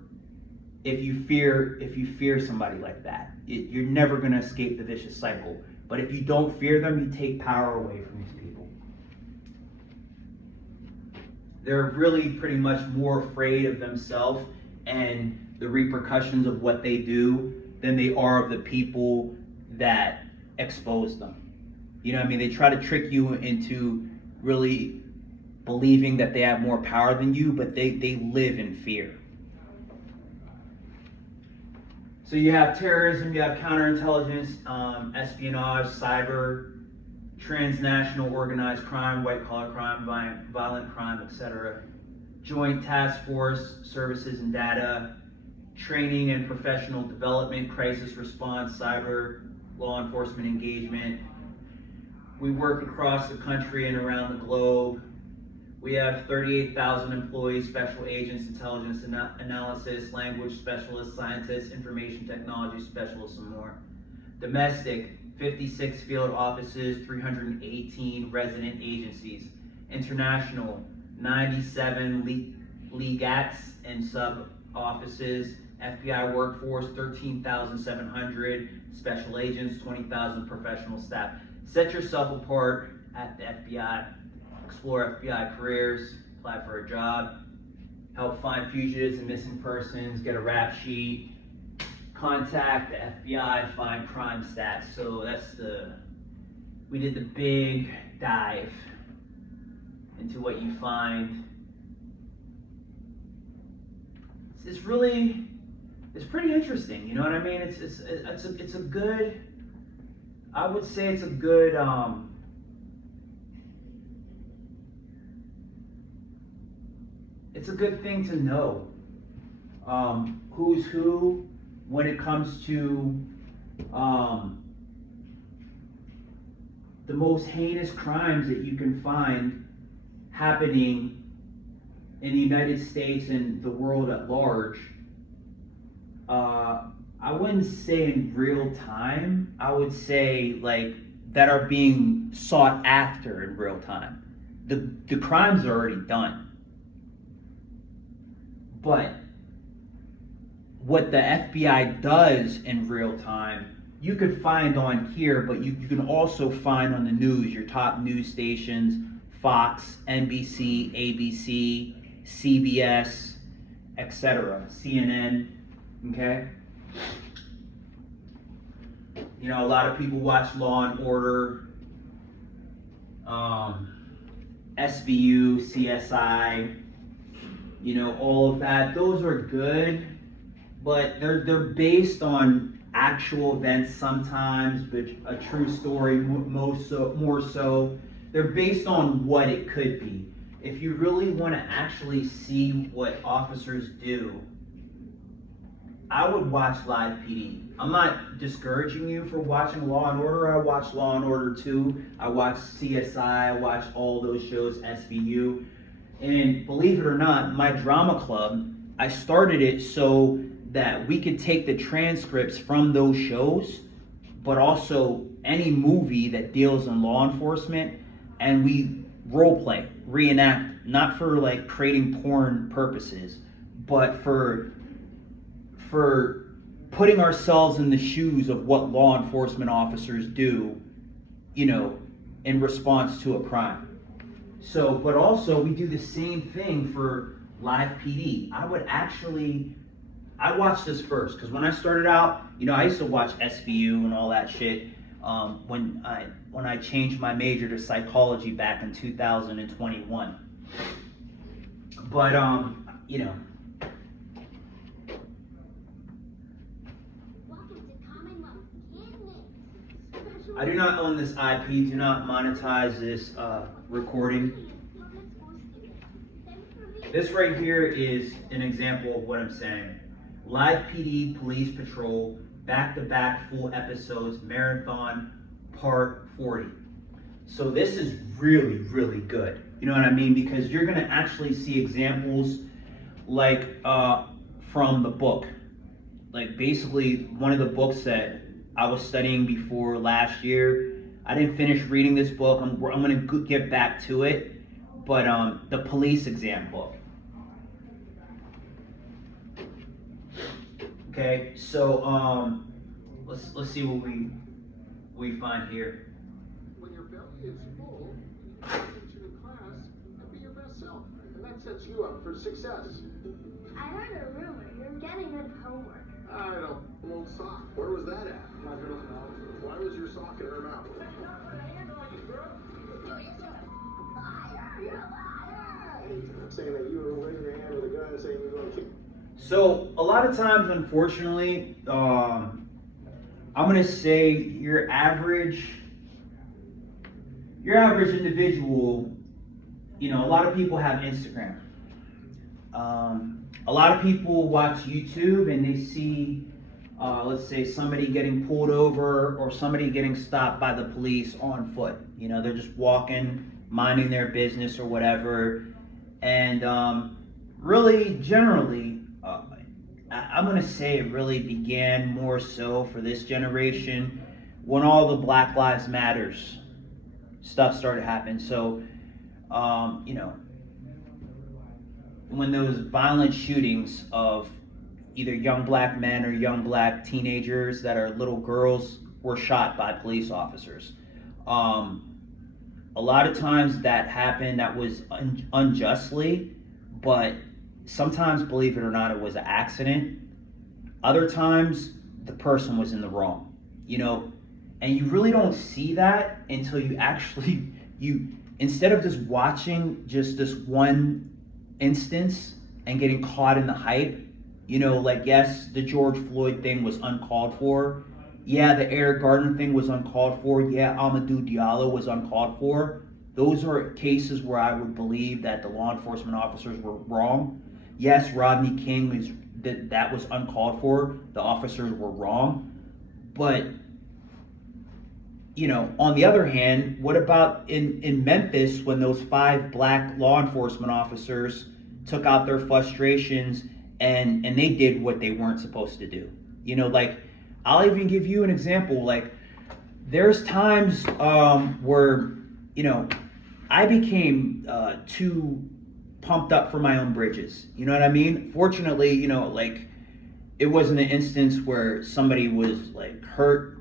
if you fear somebody like that. You're never going to escape the vicious cycle. But if you don't fear them, you take power away from these people. They're really pretty much more afraid of themselves and the repercussions of what they do than they are of the people that expose them. You know what I mean? They try to trick you into really believing that they have more power than you, but they live in fear. So you have terrorism, you have counterintelligence, espionage, cyber, transnational organized crime, white-collar crime, violent crime, etc. Joint task force, services and data, training and professional development, crisis response, cyber, law enforcement engagement. We work across the country and around the globe. We have 38,000 employees, special agents, intelligence analysis, language specialists, scientists, information technology specialists, and more. Domestic, 56 field offices, 318 resident agencies. International, 97 legats and sub offices. FBI workforce, 13,700. Special agents, 20,000 professional staff. Set yourself apart at the FBI. explore FBI careers, apply for a job, help find fugitives and missing persons, get a rap sheet, contact the FBI, find crime stats. So we did the big dive into what you find. It's pretty interesting, you know what I mean? It's a good, I would say it's a good, it's a good thing to know who's who when it comes to the most heinous crimes that you can find happening in the United States and the world at large. I wouldn't say in real time. I would say like that are being sought after in real time. The crimes are already done. But what the FBI does in real time, you could find on here, but you can also find on the news, your top news stations, Fox, NBC, ABC, CBS, etc., CNN, okay? You know, a lot of people watch Law and Order, SVU, CSI, you know, all of that. Those are good, but they're based on actual events sometimes, but a true story more so. They're based on what it could be. If you really want to actually see what officers do, I would watch Live PD. I'm not discouraging you for watching Law and Order. I watch Law and Order 2. I watch CSI. I watch all those shows, SVU. And believe it or not, my drama club, I started it so that we could take the transcripts from those shows, but also any movie that deals in law enforcement, and we role play, reenact, not for like creating porn purposes, but for putting ourselves in the shoes of what law enforcement officers do, you know, in response to a crime. So, but also we do the same thing for Live PD. I watched this first, because when I started out, you know, I used to watch SVU and all that shit when I changed my major to psychology back in 2021. But, you know. I do not own this IP, do not monetize this recording. This right here is an example of what I'm saying. Live PD Police Patrol, back-to-back full episodes, marathon, part 40. So this is really, really good. You know what I mean? Because you're gonna actually see examples like from the book. Like basically one of the books that I was studying before last year. I didn't finish reading this book. I'm gonna get back to it. But the police exam book. Okay, so let's see what we find here. When your belly is full, you can into the class and be your best self, and that sets you up for success. I heard a rumor you're getting good homework. I don't old sock. Where was that at? My girl's mouth. Why was your sock in her mouth? Saying that you were waving your hand with a gun, saying you were going to kill. So a lot of times, unfortunately, I'm gonna say your average individual, you know, a lot of people have Instagram. A lot of people watch YouTube and they see, let's say somebody getting pulled over or somebody getting stopped by the police on foot. You know, they're just walking, minding their business or whatever. And really, generally, I'm going to say it really began more so for this generation when all the Black Lives Matters stuff started happening. So, you know, when those violent shootings of either young black men or young black teenagers that are little girls were shot by police officers. A a lot of times that happened, that was unjustly, but sometimes, believe it or not, it was an accident. Other times, the person was in the wrong, you know, and you really don't see that until you actually, instead of just watching just this one instance and getting caught in the hype, you know, like, yes, the George Floyd thing was uncalled for. Yeah, the Eric Gardner thing was uncalled for. Yeah, Amadou Diallo was uncalled for. Those are cases where I would believe that the law enforcement officers were wrong. Yes, Rodney King that was uncalled for. The officers were wrong. But, you know, on the other hand, what about in Memphis when those 5 black law enforcement officers took out their frustrations and they did what they weren't supposed to do? You know, like, I'll even give you an example. Like, there's times where, you know, I became too pumped up for my own bridges. You know what I mean? Fortunately, you know, like, it wasn't an instance where somebody was like hurt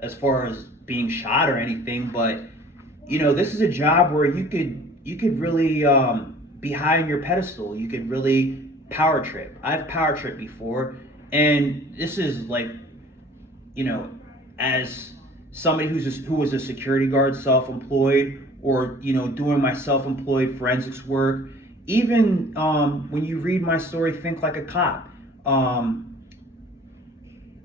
as far as being shot or anything, but, you know, this is a job where you could really be high on your pedestal. You could really power trip. I've power tripped before, and this is like, you know, as somebody who was a security guard, self-employed, or, you know, doing my self-employed forensics work. Even when you read my story, Think Like a Cop.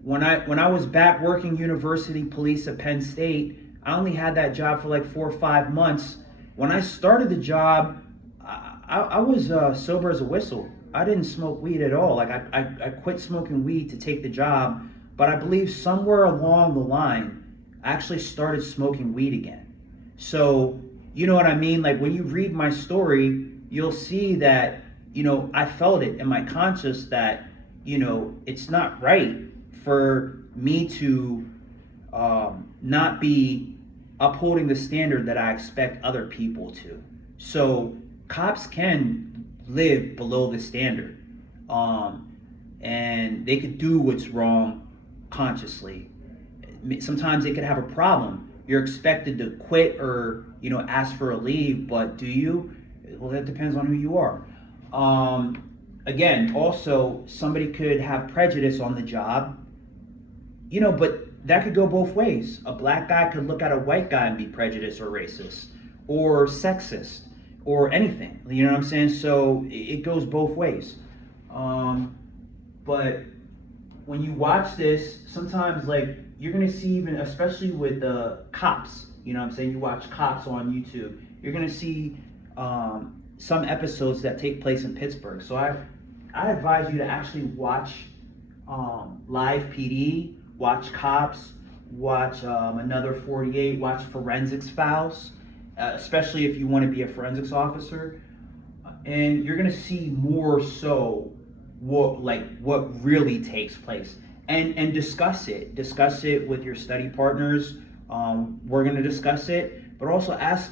When I was back working university police at Penn State, I only had that job for like 4 or 5 months. When I started the job, I was sober as a whistle. I didn't smoke weed at all. Like, I quit smoking weed to take the job, but I believe somewhere along the line, I actually started smoking weed again. So, you know what I mean? Like, when you read my story, you'll see that, you know, I felt it in my conscience that, you know, it's not right for me to not be upholding the standard that I expect other people to. So cops can live below the standard, and they could do what's wrong consciously. Sometimes they could have a problem. You're expected to quit or, you know, ask for a leave, but do you? Well, that depends on who you are. Again, also, somebody could have prejudice on the job, you know, but that could go both ways. A black guy could look at a white guy and be prejudiced or racist or sexist or anything. You know what I'm saying? So it goes both ways. But when you watch this, sometimes, like, you're going to see, even especially with cops, you know what I'm saying? You watch cops on YouTube, you're going to see some episodes that take place in Pittsburgh. So I advise you to actually watch Live PD, watch Cops, watch Another 48, watch Forensics Files, especially if you want to be a forensics officer. And you're going to see more so what really takes place. And discuss it with your study partners. We're going to discuss it, but also ask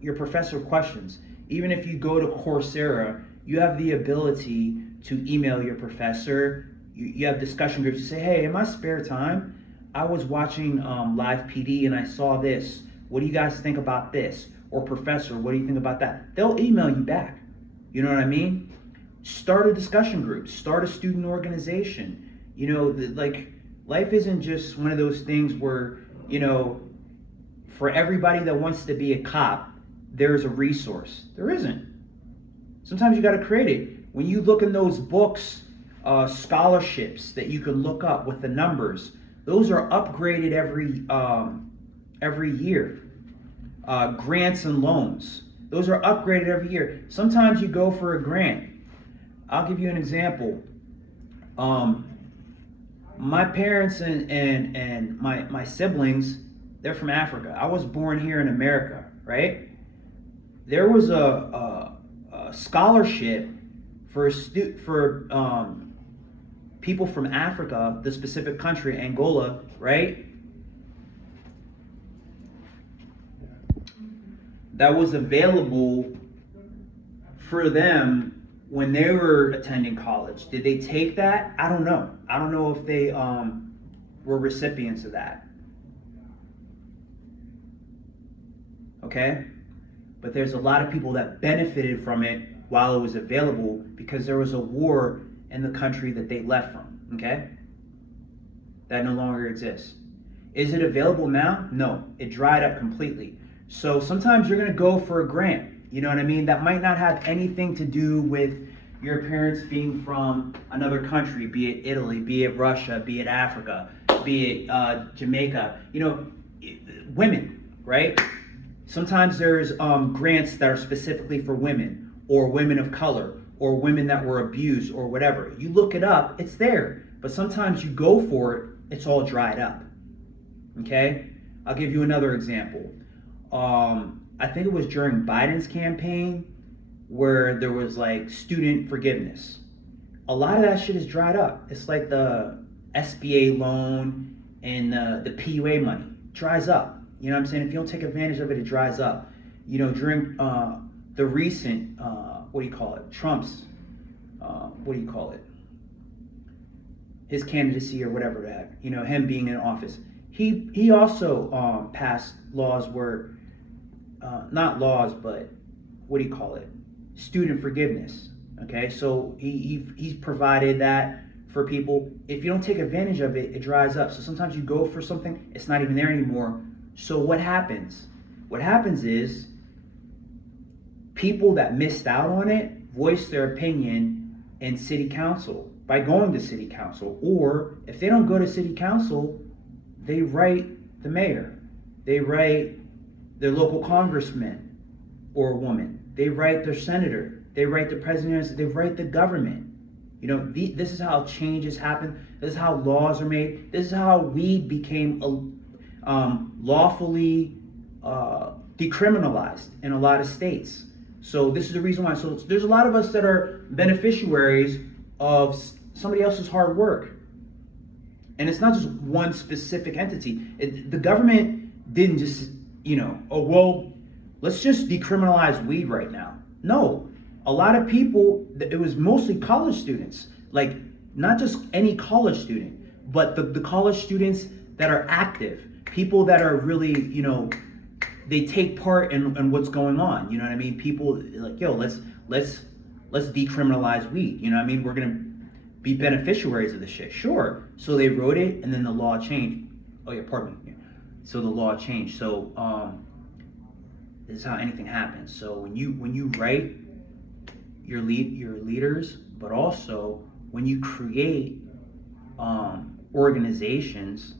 your professor questions. Even if you go to Coursera, you have the ability to email your professor. You have discussion groups. You say, hey, in my spare time, I was watching Live PD and I saw this. What do you guys think about this? Or, professor, what do you think about that? They'll email you back. You know what I mean? Start a discussion group. Start a student organization. You know, like, life isn't just one of those things where, you know, for everybody that wants to be a cop, there's a resource. There isn't. Sometimes you got to create it. When you look in those books, scholarships that you can look up with the numbers, those are upgraded every year. Grants and loans, those are upgraded every year. Sometimes you go for a grant. I'll give you an example. My parents and my siblings, they're from Africa. I was born here in America, right? There was a scholarship for people from Africa, the specific country, Angola, right? That was available for them when they were attending college. Did they take that? I don't know. I don't know if they were recipients of that. Okay. okay? But there's a lot of people that benefited from it while it was available because there was a war in the country that they left from, okay? That no longer exists. Is it available now? No, it dried up completely. So sometimes you're gonna go for a grant, you know what I mean? That might not have anything to do with your parents being from another country, be it Italy, be it Russia, be it Africa, be it Jamaica, you know, women, right? Sometimes there's grants that are specifically for women or women of color or women that were abused or whatever. You look it up, it's there. But sometimes you go for it, it's all dried up. Okay? I'll give you another example. I think it was during Biden's campaign where there was like student forgiveness. A lot of that shit is dried up. It's like the SBA loan and the PUA money dries up. You know what I'm saying? If you don't take advantage of it, it dries up. You know, during the recent, Trump's, his candidacy or whatever the heck, you know, him being in office. He also passed laws where, not laws, but student forgiveness. Okay, so he's provided that for people. If you don't take advantage of it, it dries up. So sometimes you go for something, it's not even there anymore. So what happens? What happens is people that missed out on it voice their opinion in city council by going to city council. Or if they don't go to city council, they write the mayor. They write their local congressman or woman. They write their senator. They write the president. They write the government. You know, this is how changes happen. This is how laws are made. This is how weed became lawfully decriminalized in a lot of states. So this is the reason why. So there's a lot of us that are beneficiaries of somebody else's hard work. And it's not just one specific entity. The government didn't just, let's just decriminalize weed right now. No, a lot of people, it was mostly college students, like not just any college student, but the college students that are active, people that are really, they take part in what's going on. You know what I mean? People like, let's decriminalize weed. You know what I mean? We're gonna be beneficiaries of this shit. Sure. So they wrote it, and then the law changed. Oh yeah, pardon me. So the law changed. So this is how anything happens. So when you write your leaders, but also when you create organizations,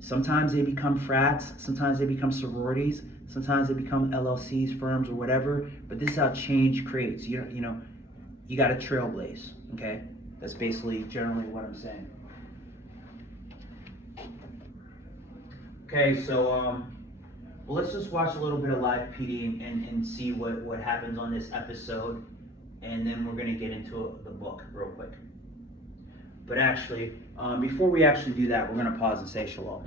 sometimes they become frats, sometimes they become sororities, sometimes they become LLCs, firms, or whatever. But this is how change creates. You got to trailblaze. Okay, that's basically generally what I'm saying. Okay, so well, let's just watch a little bit of live PD and see what happens on this episode, and then we're gonna get into the book real quick. But actually, before we actually do that, we're gonna pause and say shalom.